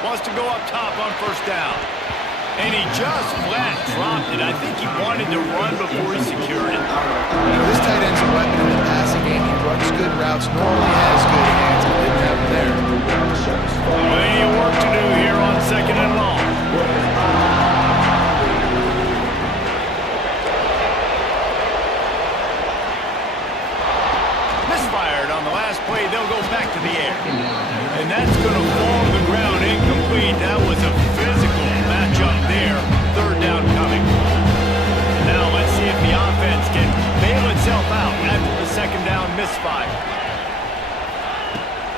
Wants to go up top on 1st down. And he just flat dropped it. I think he wanted to run before he secured it. You know, this tight end's a weapon in the passing game. He runs good routes, normally has good hands, but didn't have them there. Plenty of work to do here on 2nd and long. Misfired on the last play. They'll go back to the air. And that's going to fall to the ground incomplete. That was a physical matchup there. 3rd down coming. Now let's see if the offense can bail itself out after the 2nd down misfire.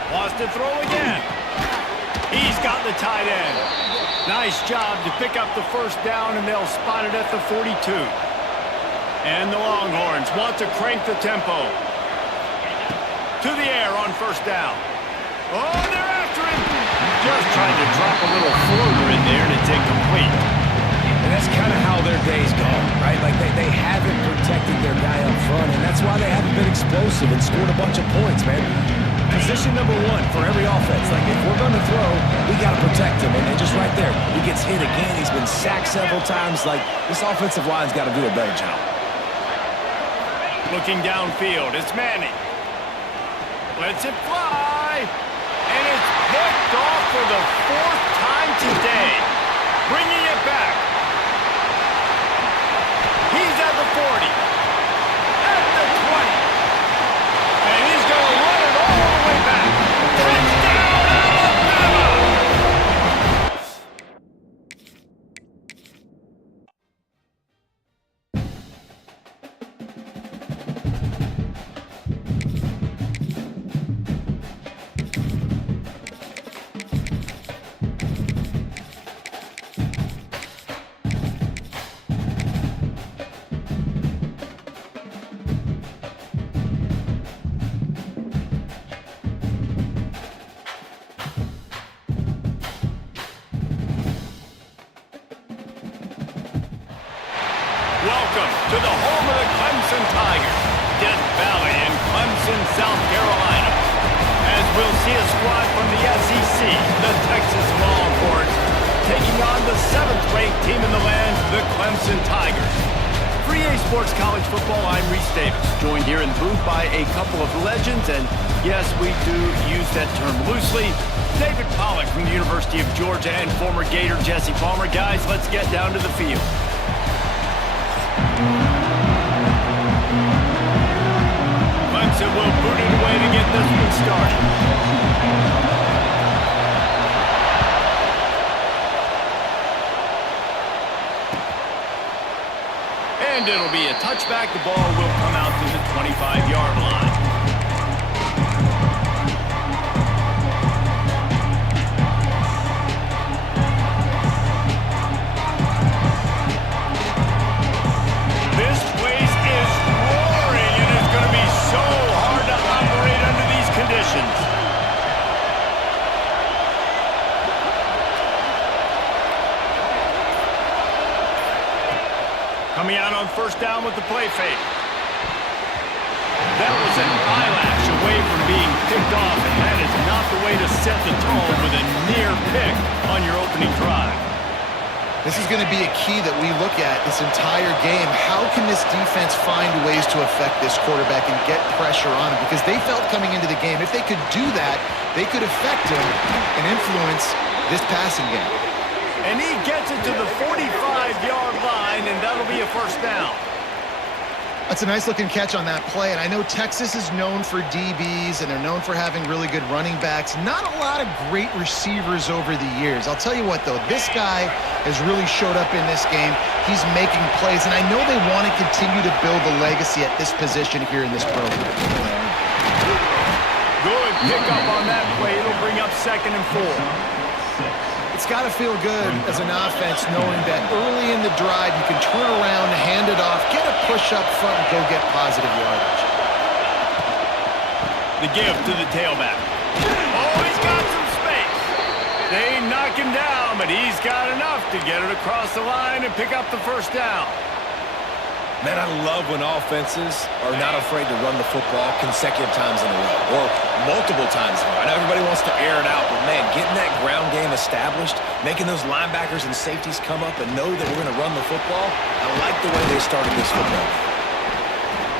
Wants to throw again. He's got the tight end. Nice job to pick up the 1st down, and they'll spot it at the 42. And the Longhorns want to crank the tempo. To the air on 1st down. Oh, they're after him. Just trying to drop a little floater in there, and it's incomplete. And that's kind of how their day's gone, right? Like they haven't protected their guy up front, and that's why they haven't been explosive and scored a bunch of points, man. Position number 1 for every offense. Like, if we're going to throw, we got to protect him. And just right there, he gets hit again. He's been sacked several times. Like, this offensive line's got to do a better job. Looking downfield, it's Manning. Lets it fly. And it's picked off for the 4th time today. Bringing it back. He's at the 40. At the 20. And he's going to run it all the way back. Touchdown, Alabama! Welcome to the home of the Clemson Tigers, Death Valley in Clemson, South Carolina. As we'll see a squad from the SEC SEC, the Texas Longhorns, taking on the 7th-ranked team in the land, the Clemson Tigers. For EA Sports College Football, I'm Reese Davis, joined here in the booth by a couple of legends, and yes, we do use that term loosely. David Pollack from the University of Georgia and former Gator Jesse Palmer. Guys, let's get down to the field. Clemson will boot it away to get this one started. And it'll be a touchback. The ball will come out to the 25-yard line. This place is roaring, and it's going to be so hard to operate under these conditions. Coming out on first down with the play fake. That was an eyelash away from being picked off, and that is not the way to set the tone with a near pick on your opening drive. This is going to be a key that we look at this entire game. How can this defense find ways to affect this quarterback and get pressure on him? Because they felt coming into the game, if they could do that, they could affect him and influence this passing game. And he gets it to the 45-yard line, and that'll be a first down. That's a nice-looking catch on that play, and I know Texas is known for DBs, and they're known for having really good running backs. Not a lot of great receivers over the years. I'll tell you what, though, this guy has really showed up in this game. He's making plays, and I know they want to continue to build a legacy at this position here in this program. Good pickup on that play. It'll bring up 2nd and 4. It's got to feel good as an offense knowing that early in the drive you can turn around, hand it off, get a push up front, and go get positive yardage. The give to the tailback. Oh, he's got some space. They knock him down, but he's got enough to get it across the line and pick up the first down. Man, I love when offenses are not afraid to run the football consecutive times in a row or multiple times in a row. I know everybody wants to air it out, but man, getting that ground game established, making those linebackers and safeties come up and know that we're going to run the football, I like the way they started this football.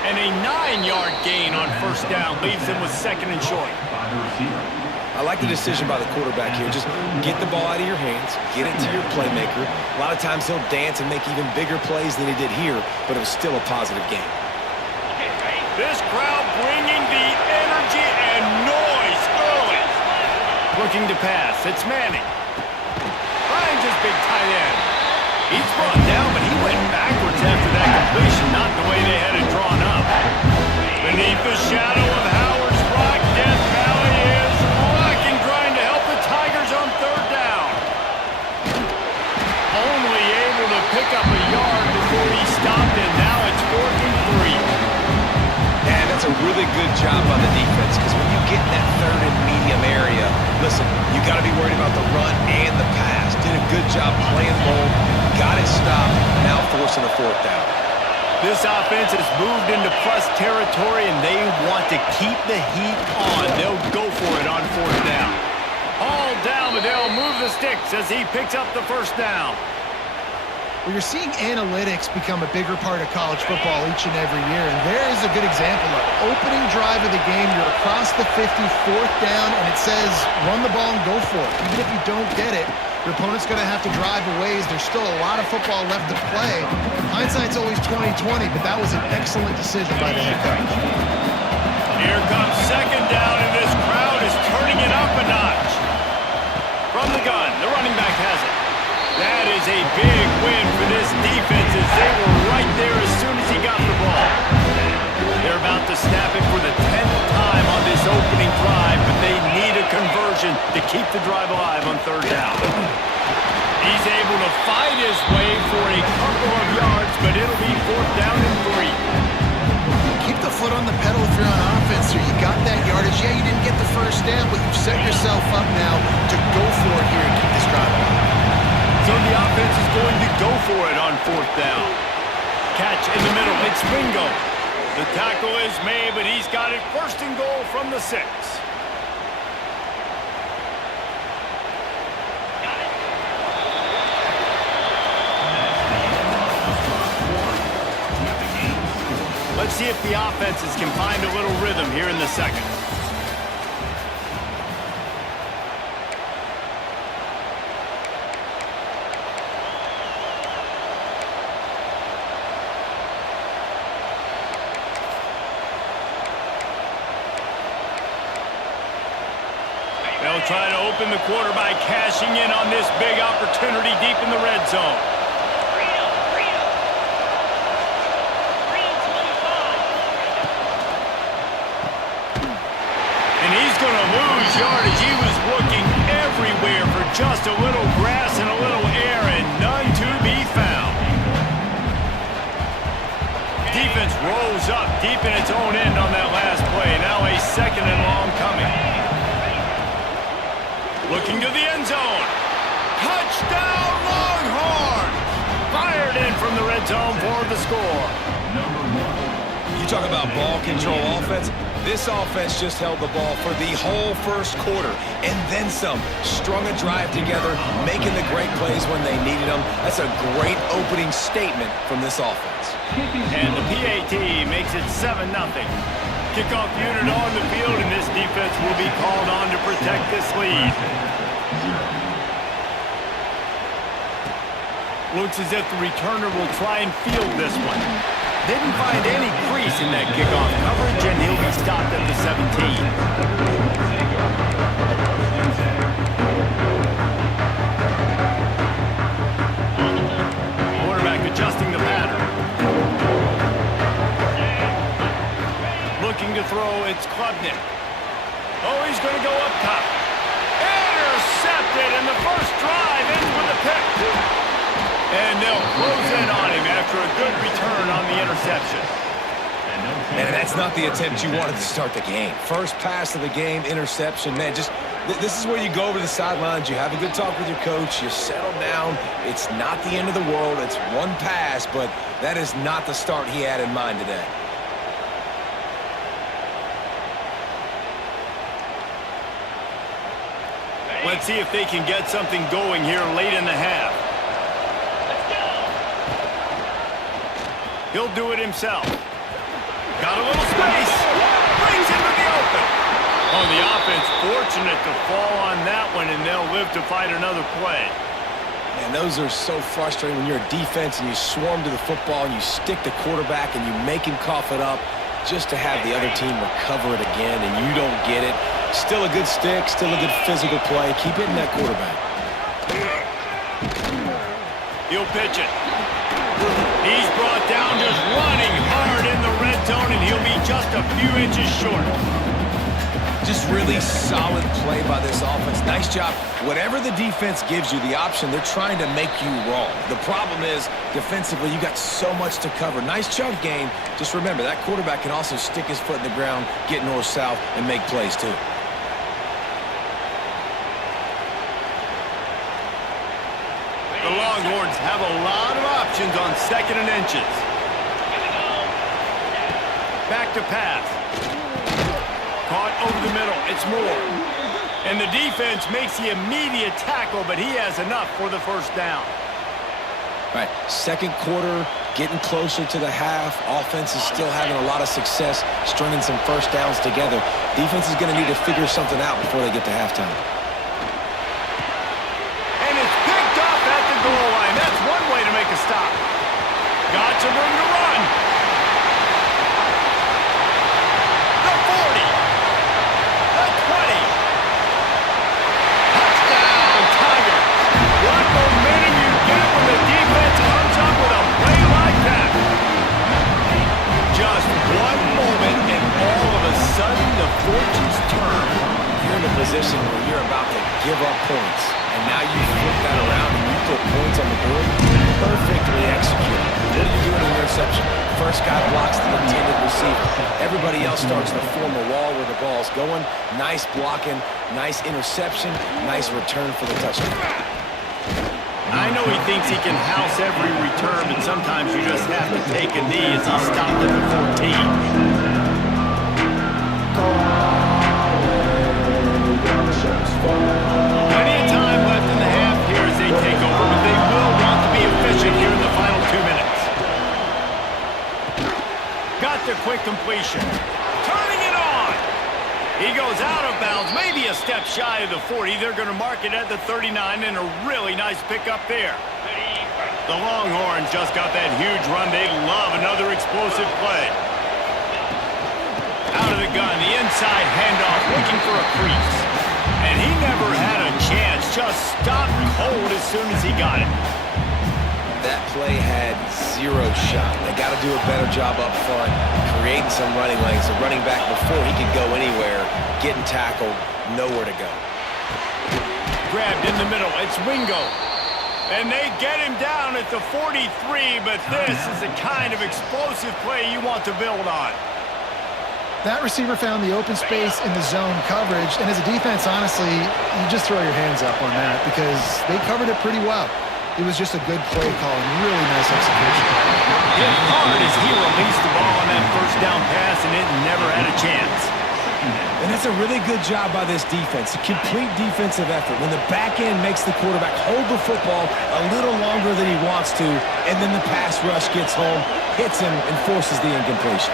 And a 9-yard gain on first down leaves them with 2nd and short. By the receiver. I like the decision by the quarterback here. Just get the ball out of your hands, get it to your playmaker. A lot of times he'll dance and make even bigger plays than he did here, but it was still a positive game. This crowd bringing the energy and noise early. Looking to pass. It's Manning. Finds his big tight end. He's brought down, but he went backwards after that completion, not the way they had it drawn up. Beneath the shadow of Howard's Rock, Death Valley is rocking, trying to help the Tigers on 3rd down. Only able to pick up a yard before he stopped, and now it's 4th and 3. And that's a really good job by the defense because when you get in that 3rd and medium area, listen, you got to be worried about the run and the pass. Did a good job playing both, got it stopped, now forcing a 4th down. This offense has moved into plus territory, and they want to keep the heat on. They'll go for it on 4th down. All down, but they'll move the sticks as he picks up the first down. Well, you're seeing analytics become a bigger part of college football each and every year, and there is a good example of it. Opening drive of the game, you're across the 50, 4th down, and it says run the ball and go for it. Even if you don't get it, your opponent's going to have to drive a ways. There's still a lot of football left to play. Hindsight's always 20/20, but that was an excellent decision by the head coach. Here comes 2nd down, and this crowd is turning it up a notch. From the gun, the running back has it. That is a big win for this defense as they were right there as soon as he got the ball. They're about to snap it for the 10th time on this opening drive, but they need a conversion to keep the drive alive on 3rd down. He's able to fight his way for a couple of yards, but it'll be 4th down and 3. Keep the foot on the pedal if you're on offense here. You got that yardage. Yeah, you didn't get the first down, but you've set yourself up now to go for it here and keep this drive alive. So the offense is going to go for it on 4th down. Catch in the middle. It's Wingo. The tackle is made, but he's got it 1st and goal from the 6. if the offenses can find a little rhythm here in the second. They'll try to open the quarter by cashing in on this big opportunity deep in the red zone. And he's going to lose yardage. He was looking everywhere for just a little grass and a little air, and none to be found. Defense rolls up deep in its own end on that last play. Now a second and long coming. Looking to the end zone. Touchdown, Longhorns! Fired in from the red zone for the score. You talk about ball control offense. This offense just held the ball for the whole first quarter and then some. Strung a drive together, making the great plays when they needed them. That's a great opening statement from this offense. And the PAT makes it 7-0. Kickoff unit on the field, and this defense will be called on to protect this lead. Looks as if the returner will try and field this one. Didn't find any crease in that kickoff coverage, and he'll be stopped at the 17. Quarterback adjusting the pattern. Looking to throw, it's Klubnik. Oh, he's going to go up top. Intercepted, and the first drive ends with a pick. And they'll close in on him after a good return on the interception. Man, that's not the attempt you wanted to start the game. First pass of the game, interception. Man, just this is where you go over the sidelines. You have a good talk with your coach. You settle down. It's not the end of the world. It's one pass, but that is not the start he had in mind today. Let's see if they can get something going here late in the half. He'll do it himself. Got a little space. Brings him to the open. Oh, the offense fortunate to fall on that one, and they'll live to fight another play. Man, those are so frustrating when you're a defense and you swarm to the football and you stick the quarterback and you make him cough it up just to have the other team recover it again, and you don't get it. Still a good stick, still a good physical play. Keep hitting that quarterback. He'll pitch it. He's brought down just running hard in the red zone, and he'll be just a few inches short. Just really solid play by this offense. Nice job. Whatever the defense gives you, the option, they're trying to make you wrong. The problem is, defensively, you got so much to cover. Nice chunk game. Just remember, that quarterback can also stick his foot in the ground, get north-south, and make plays, too. The Longhorns have a lot of options on second and inches. Back to pass. Caught over the middle. It's Moore. And the defense makes the immediate tackle, but he has enough for the first down. All right, second quarter, getting closer to the half. Offense is still having a lot of success stringing some first downs together. Defense is going to need to figure something out before they get to halftime. And it's picked up at the goal line. That's one way to make a stop. Got some room to run. The 40. The 20. Touchdown, Tigers. What momentum you get when the defense comes up with a play like that. Just one moment, and all of a sudden, the fortunes turn. You're in a position where you're about to give up points, and now you flip that around and you put points on the board. Perfectly executed. What do you do in an interception? First guy blocks the intended receiver. Everybody else starts to form a wall where the ball's going. Nice blocking, nice interception, nice return for the touchdown. I know he thinks he can house every return, but sometimes you just have to take a knee as he stopped at the 14. Plenty of time left in the half here as they take over, but they will want to be efficient here in the final 2 minutes. Got the quick of bounds, maybe a step shy of the 40. They're going to mark it at the 39, and a really nice pickup there. The Longhorns just got that huge run. They love another explosive play. Out of the gun, the inside handoff, looking for a crease. And he never had a chance, just stopped cold as soon as he got it. That play had zero shot. They got to do a better job up front, creating some running lanes. The running back before he could go anywhere, getting tackled, nowhere to go. Grabbed in the middle, it's Wingo. And they get him down at the 43, but this is the kind of explosive play you want to build on. That receiver found the open space in the zone coverage, and as a defense, honestly, you just throw your hands up on that because they covered it pretty well. It was just a good play call and really nice execution. Hit hard as he released the ball on that first down pass, and it never had a chance. And that's a really good job by this defense, a complete defensive effort. When the back end makes the quarterback hold the football a little longer than he wants to, and then the pass rush gets home, hits him, and forces the incompletion.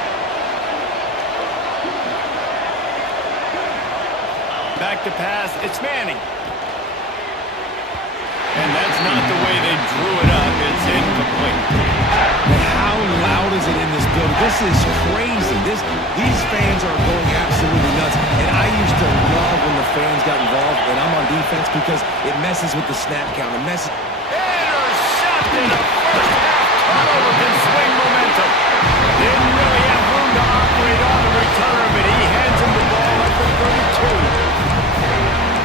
Back to pass, it's Manning. And that's not the way they drew it up. It's incomplete. And how loud is it in this building? This is crazy. These fans are going absolutely nuts. And I used to love when the fans got involved, and I'm on defense because it messes with the snap count. It messes. Intercepted! A first half turnover can swing momentum. Didn't really have room to operate on the return, but he hands him the ball at the 32.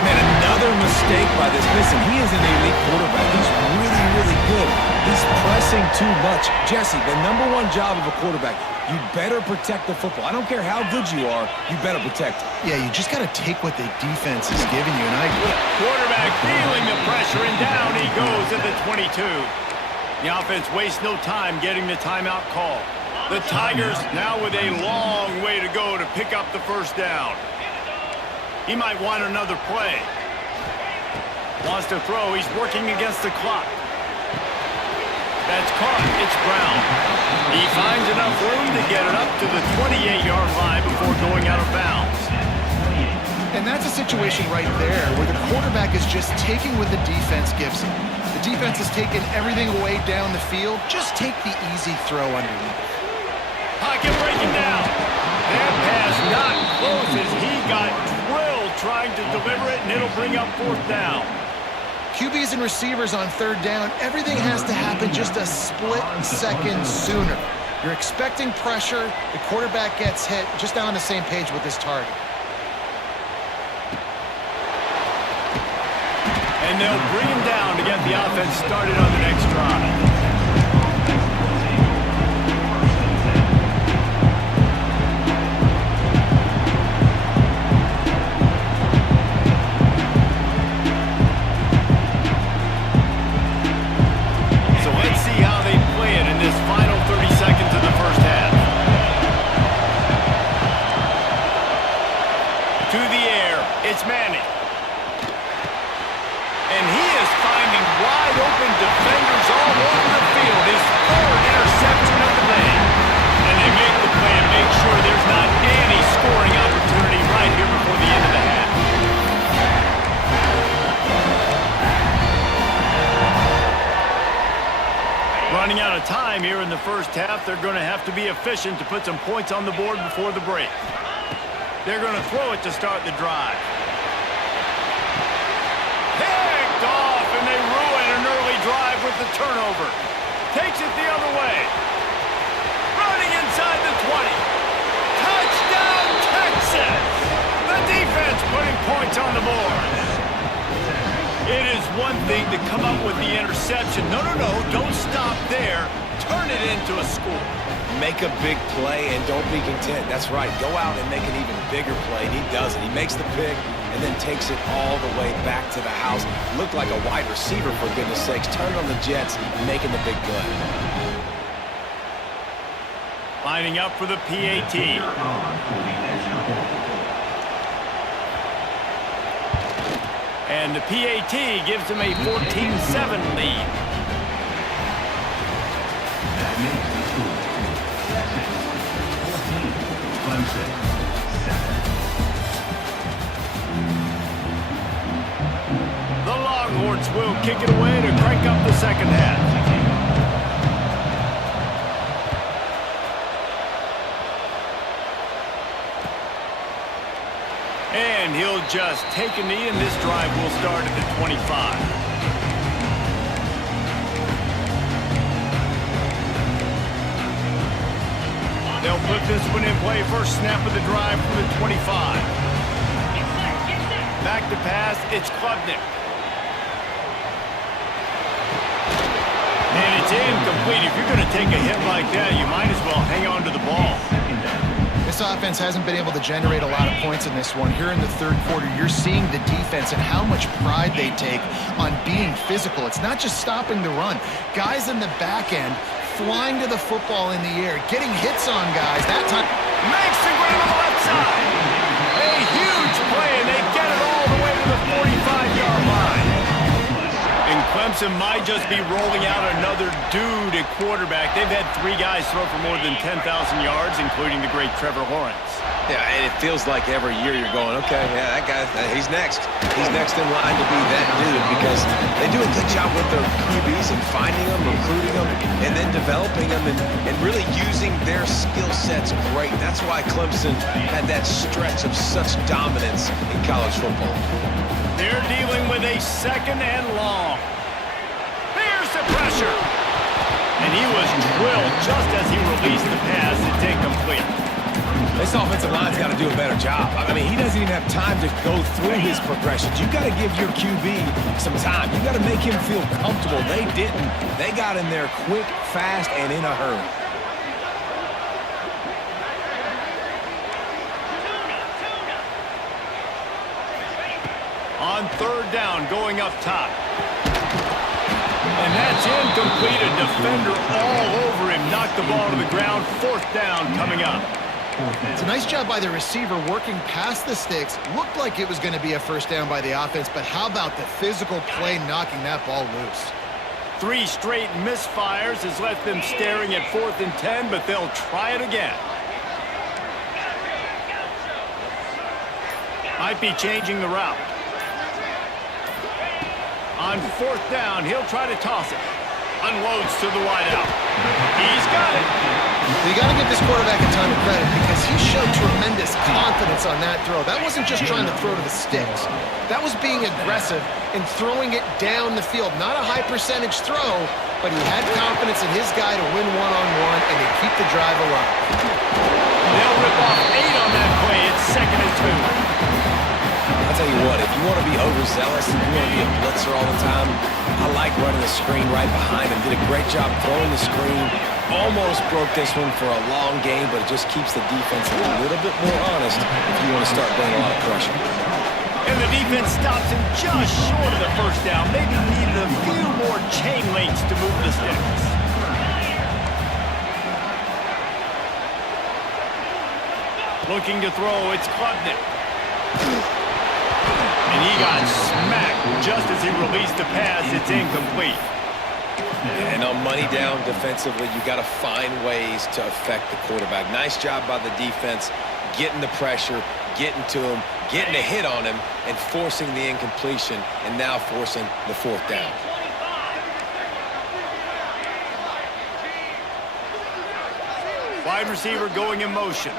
Man, another mistake by this. Listen, he is an elite quarterback. He's really, really good. He's pressing too much. Jesse, the number one job of a quarterback, you better protect the football. I don't care how good you are, you better protect it. Yeah, you just got to take what the defense is giving you, and I agree. Quarterback feeling the pressure, and down he goes at the 22. The offense wastes no time getting the timeout call. The Tigers now with a long way to go to pick up the first down. He might want another play. Wants to throw. He's working against the clock. That's caught. It's Brown. He finds enough room to get it up to the 28-yard line before going out of bounds. And that's a situation right there where the quarterback is just taking what the defense gives him. The defense is taking everything away down the field. Just take the easy throw underneath. Pocket breaking down. That pass not close as he got drilled trying to deliver it, and it'll bring up fourth down. QBs and receivers on third down, everything has to happen just a split second sooner. You're expecting pressure, the quarterback gets hit, just not on the same page with his target. And they'll bring him down to get the offense started on the next drive. It's Manning. And he is finding wide open defenders all over the field. His third interception of the day. And they make the play and make sure there's not any scoring opportunity right here before the end of the half. Running out of time here in the first half. They're going to have to be efficient to put some points on the board before the break. They're going to throw it to start the drive. Picked off, and they ruin an early drive with the turnover. Takes it the other way. Running inside the 20. Touchdown, Texas! The defense putting points on the board. It is one thing to come up with the interception. No, don't stop there. Turn it into a score. Make a big play and don't be content. That's right. Go out and make an even bigger play, and he does it. He makes the pick and then takes it all the way back to the house. Looked like a wide receiver, for goodness sakes. Turn on the Jets, making the big play. Lining up for the PAT. And the PAT gives them a 14-7 lead. That makes the score Texas 14, Clemson 7. Longhorns will kick it away to crank up the second half. And he'll just take a knee, and this drive will start at the 25. They'll put this one in play. First snap of the drive from the 25. Back to pass, it's Klubnik. And it's incomplete. If you're going to take a hit like that, you might as well hang on to the ball. This offense hasn't been able to generate a lot of points in this one. Here in the third quarter, you're seeing the defense and how much pride they take on being physical. It's not just stopping the run. Guys in the back end flying to the football in the air, getting hits on guys. That time Makes the grab on the left side. A huge play, and they get it all the way to the 45-yard line. And Clemson might just be rolling out another dude at quarterback. They've had 3 guys throw for more than 10,000 yards, including the great Trevor Lawrence. Yeah, and it feels like every year you're going, okay, yeah, that guy, he's next. He's next in line to be that dude because they do a good job with their QBs and finding them, recruiting them, and then developing them and really using their skill sets great. That's why Clemson had that stretch of such dominance in college football. They're dealing with a second and long. There's the pressure. And he was drilled just as he released the pass. It's incomplete. This offensive line's got to do a better job. I mean, he doesn't even have time to go through his progressions. You got to give your QB some time. You got to make him feel comfortable. They didn't. They got in there quick, fast, and in a hurry. On third down, going up top. And that's incomplete. A defender all over him. Knocked the ball to the ground. Fourth down coming up. It's a nice job by the receiver working past the sticks. Looked like it was going to be a first down by the offense, but how about the physical play knocking that ball loose? 3 straight misfires has left them staring at 4th and 10, but they'll try it again. Might be changing the route. On 4th down, he'll try to toss it. Unloads to the wideout. He's got it. You got to give this quarterback a ton of credit because he showed tremendous confidence on that throw. That wasn't just trying to throw to the sticks. That was being aggressive and throwing it down the field. Not a high percentage throw, but he had confidence in his guy to win one-on-one and to keep the drive alive. They'll rip off 8 on that play. It's 2nd and 2. I'll tell you what, if you want to be overzealous, if you want to be a blitzer all the time, I like running the screen right behind him. Did a great job throwing the screen. Almost broke this one for a long game, but it just keeps the defense a little bit more honest if you want to start bringing a lot of pressure. And the defense stops him just short of the first down. Maybe needed a few more chain links to move the sticks. Looking to throw, it's Klubnik. And he got smacked just as he released the pass. It's incomplete. And on money down defensively, you got to find ways to affect the quarterback. Nice job by the defense, getting the pressure, getting to him, getting a hit on him, and forcing the incompletion, and now forcing the 4th down. Wide receiver going in motion.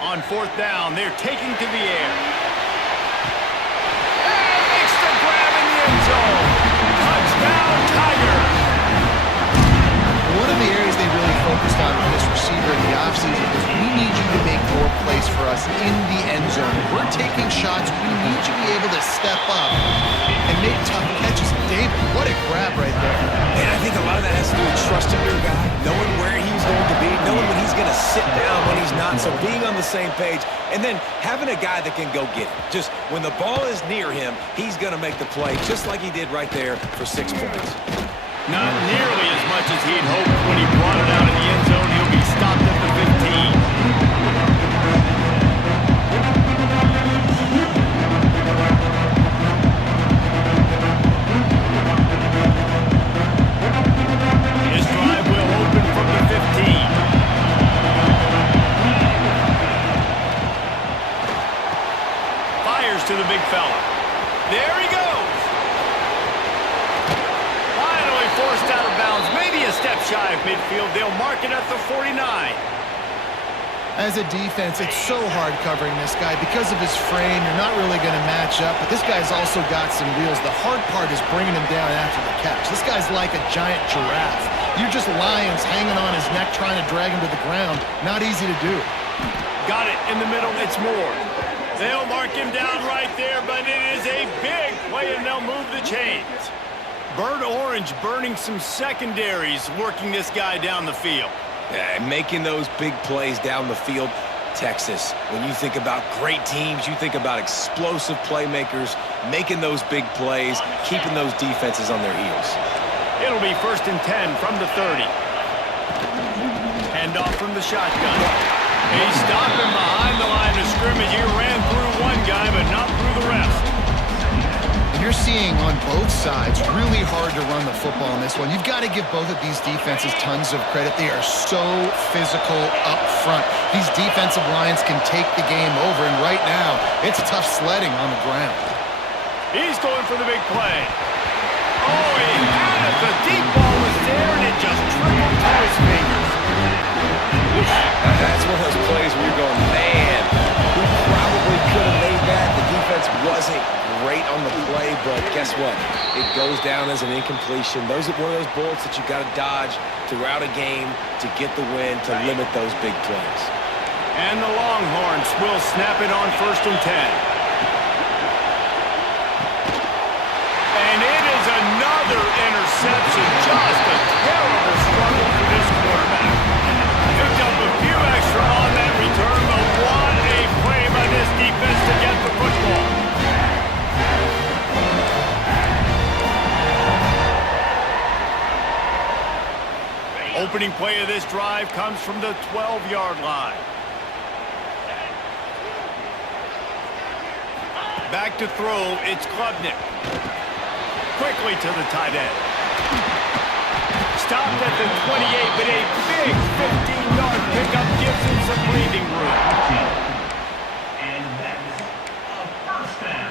On 4th down, they're taking to the air. And makes the grab in the end zone. Touchdown, Tiger. One of the areas they really focused on with this receiver in the offseason was we need you to make more plays for us in the end zone. If we're taking shots, we need you to be able to step up and make tough catches. David, what a grab right there. And I think a lot of that has to do with trusting your guy, knowing where he's going to be, knowing when he's going to sit down, when he's not, so being on the same page, and then having a guy that can go get it. Just when the ball is near him, he's going to make the play, just like he did right there for 6 points. Not nearly as much as he'd hoped when he brought it out in the end zone. He'll be stopped at the 15. This drive will open from the 15. Fires to the big fella. There he goes. Finally forced out of bounds. Maybe a step shy of midfield. They'll mark it at the 49. As a defense, it's so hard covering this guy. Because of his frame, you're not really going to match up, but this guy's also got some wheels. The hard part is bringing him down after the catch. This guy's like a giant giraffe. You're just lions hanging on his neck trying to drag him to the ground. Not easy to do. Got it in the middle. It's Moore. They'll mark him down right there, but it is a big play, and they'll move the chains. Bird Orange burning some secondaries, working this guy down the field. Making those big plays down the field. Texas, when you think about great teams, you think about explosive playmakers, making those big plays, keeping those defenses on their heels. It'll be 1st and 10 from the 30. Hand off from the shotgun. He's stopping behind the line of scrimmage. He ran through one guy, but not through the rest. You're seeing on both sides really hard to run the football in this one. You've got to give both of these defenses tons of credit. They are so physical up front. These defensive lines can take the game over, and right now, it's tough sledding on the ground. He's going for the big play. Oh, he had it. The deep ball was there, and it just trickled to his fingers. That's one of those plays where you're going, man, we probably could have made that. The defense wasn't great on the play, but guess what? It goes down as an incompletion. Those are one of those bullets that you got to dodge throughout a game to get the win, to limit those big plays. And the Longhorns will snap it on 1st and 10. And it is another interception. Just a terrible struggle for this quarterback. Picked up a few extra on that return, but what a play by this defense to get the football. Opening play of this drive comes from the 12-yard line. Back to throw, it's Klubnik. Quickly to the tight end. Stopped at the 28, but a big 15-yard pickup gives him some breathing room. And that's a first down.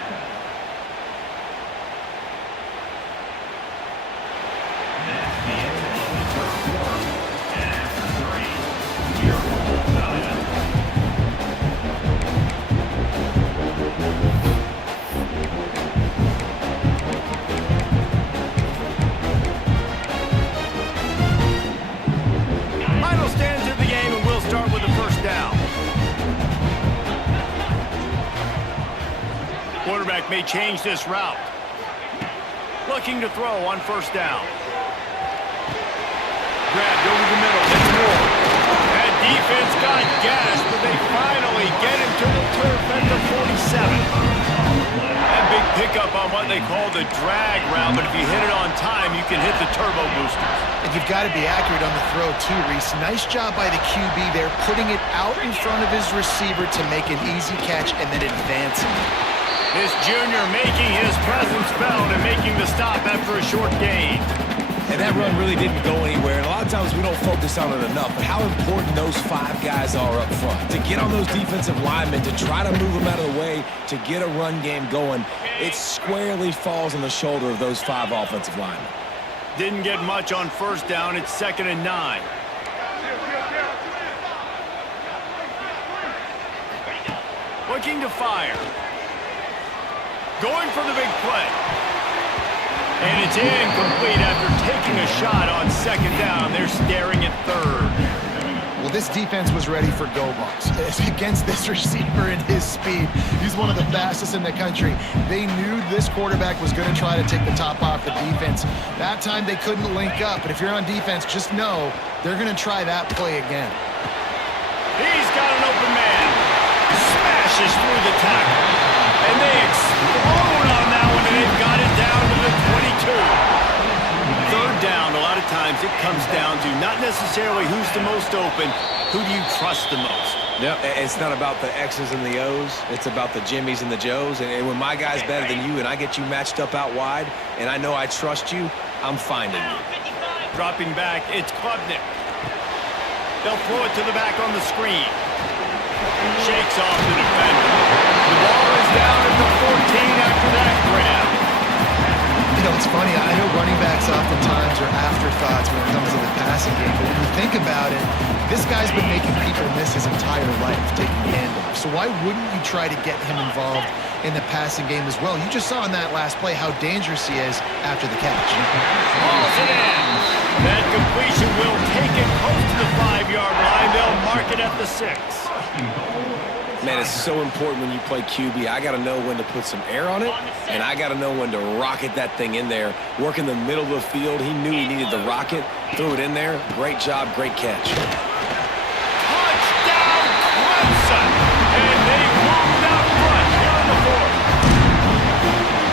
That's the end of the first quarter. And after 3, you're all done. Final stands of the game, and we'll start with the first down. Quarterback may change this route. Looking to throw on 1st down. Grabbed over the middle. It's Moore. That defense got gashed, but they finally get him to the turf at the 47. That big pickup on what they call the drag route, but if you hit it on time, you can hit the turbo boosters. And you've got to be accurate on the throw, too, Reese. Nice job by the QB there, putting it out in front of his receiver to make an easy catch and then advancing. This junior making his presence felt and making the stop after a short gain. And that run really didn't go anywhere. And a lot of times we don't focus on it enough, but how important those 5 guys are up front. To get on those defensive linemen, to try to move them out of the way, to get a run game going, it squarely falls on the shoulder of those 5 offensive linemen. Didn't get much on 1st down. It's 2nd and 9. Looking to fire. Going for the big play. And it's incomplete after taking a shot on 2nd down. They're staring at 3rd. Well, this defense was ready for go balls. Against this receiver and his speed, he's one of the fastest in the country. They knew this quarterback was going to try to take the top off the defense. That time they couldn't link up, but if you're on defense, just know they're going to try that play again. He's got an open man. Smashes through the tackle. And they explode on that one, and they've got it down to the 22. 3rd down, a lot of times it comes down to not necessarily who's the most open, who do you trust the most? Yep, it's not about the X's and the O's. It's about the Jimmies and the Joes. And when my guy's better than you and I get you matched up out wide, and I know I trust you, I'm finding you. Dropping back, it's Klubnik. They'll throw it to the back on the screen. Shakes off the defender. The ball is down at the 14 after that grab. funny. I know running backs oftentimes are afterthoughts when it comes to the passing game, but when you think about it, this guy's been making people miss his entire life taking handoffs. So why wouldn't you try to get him involved in the passing game as well? You just saw in that last play how dangerous he is after the catch. Hauls it in. That completion will take it close to the 5-yard line. They'll mark it at the 6. Man, it's so important when you play QB. I got to know when to put some air on it, and I got to know when to rocket that thing in there. Work in the middle of the field. He knew he needed the rocket. Threw it in there. Great job, great catch. Touchdown, Clemson! And they moved out front here in the 4th.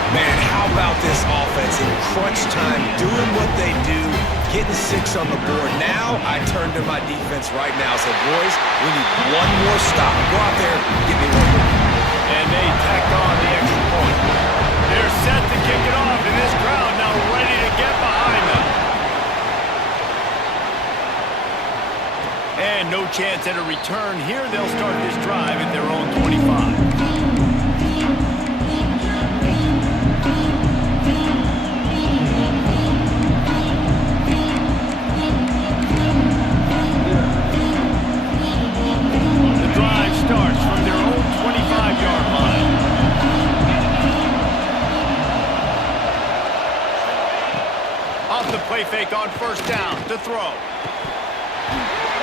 Man, how about this offense in crunch time, doing what they do, getting 6 on the board. Now I turn to my defense right now and say, boys, we need one more stop. Go out there, give me one more. And they tacked on the extra point. They're set to kick it off, and this crowd now ready to get behind them. And no chance at a return here. They'll start this drive at their own 25. Starts from their own 25-yard line. Off the play fake on first down to throw.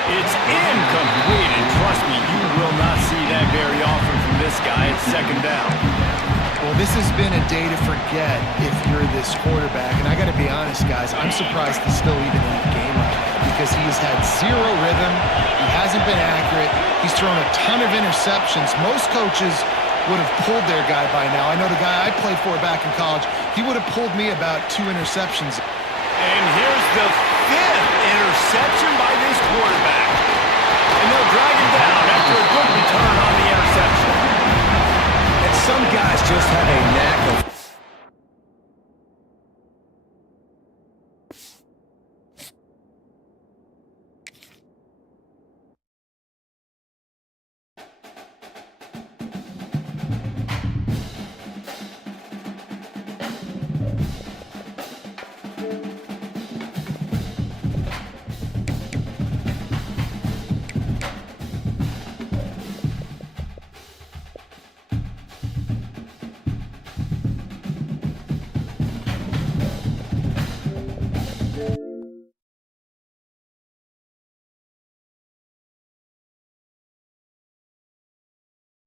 It's incomplete, and trust me, you will not see that very often from this guy at second down. Well, this has been a day to forget if you're this quarterback. And I got to be honest, guys, I'm surprised he's still even in the game right now because he has had zero rhythm. He hasn't been accurate. He's thrown a ton of interceptions. Most coaches would have pulled their guy by now. I know the guy I played for back in college, he would have pulled me about 2 interceptions. And here's the 5th interception by this quarterback. And they'll drag him down after a good return on the interception. And some guys just have a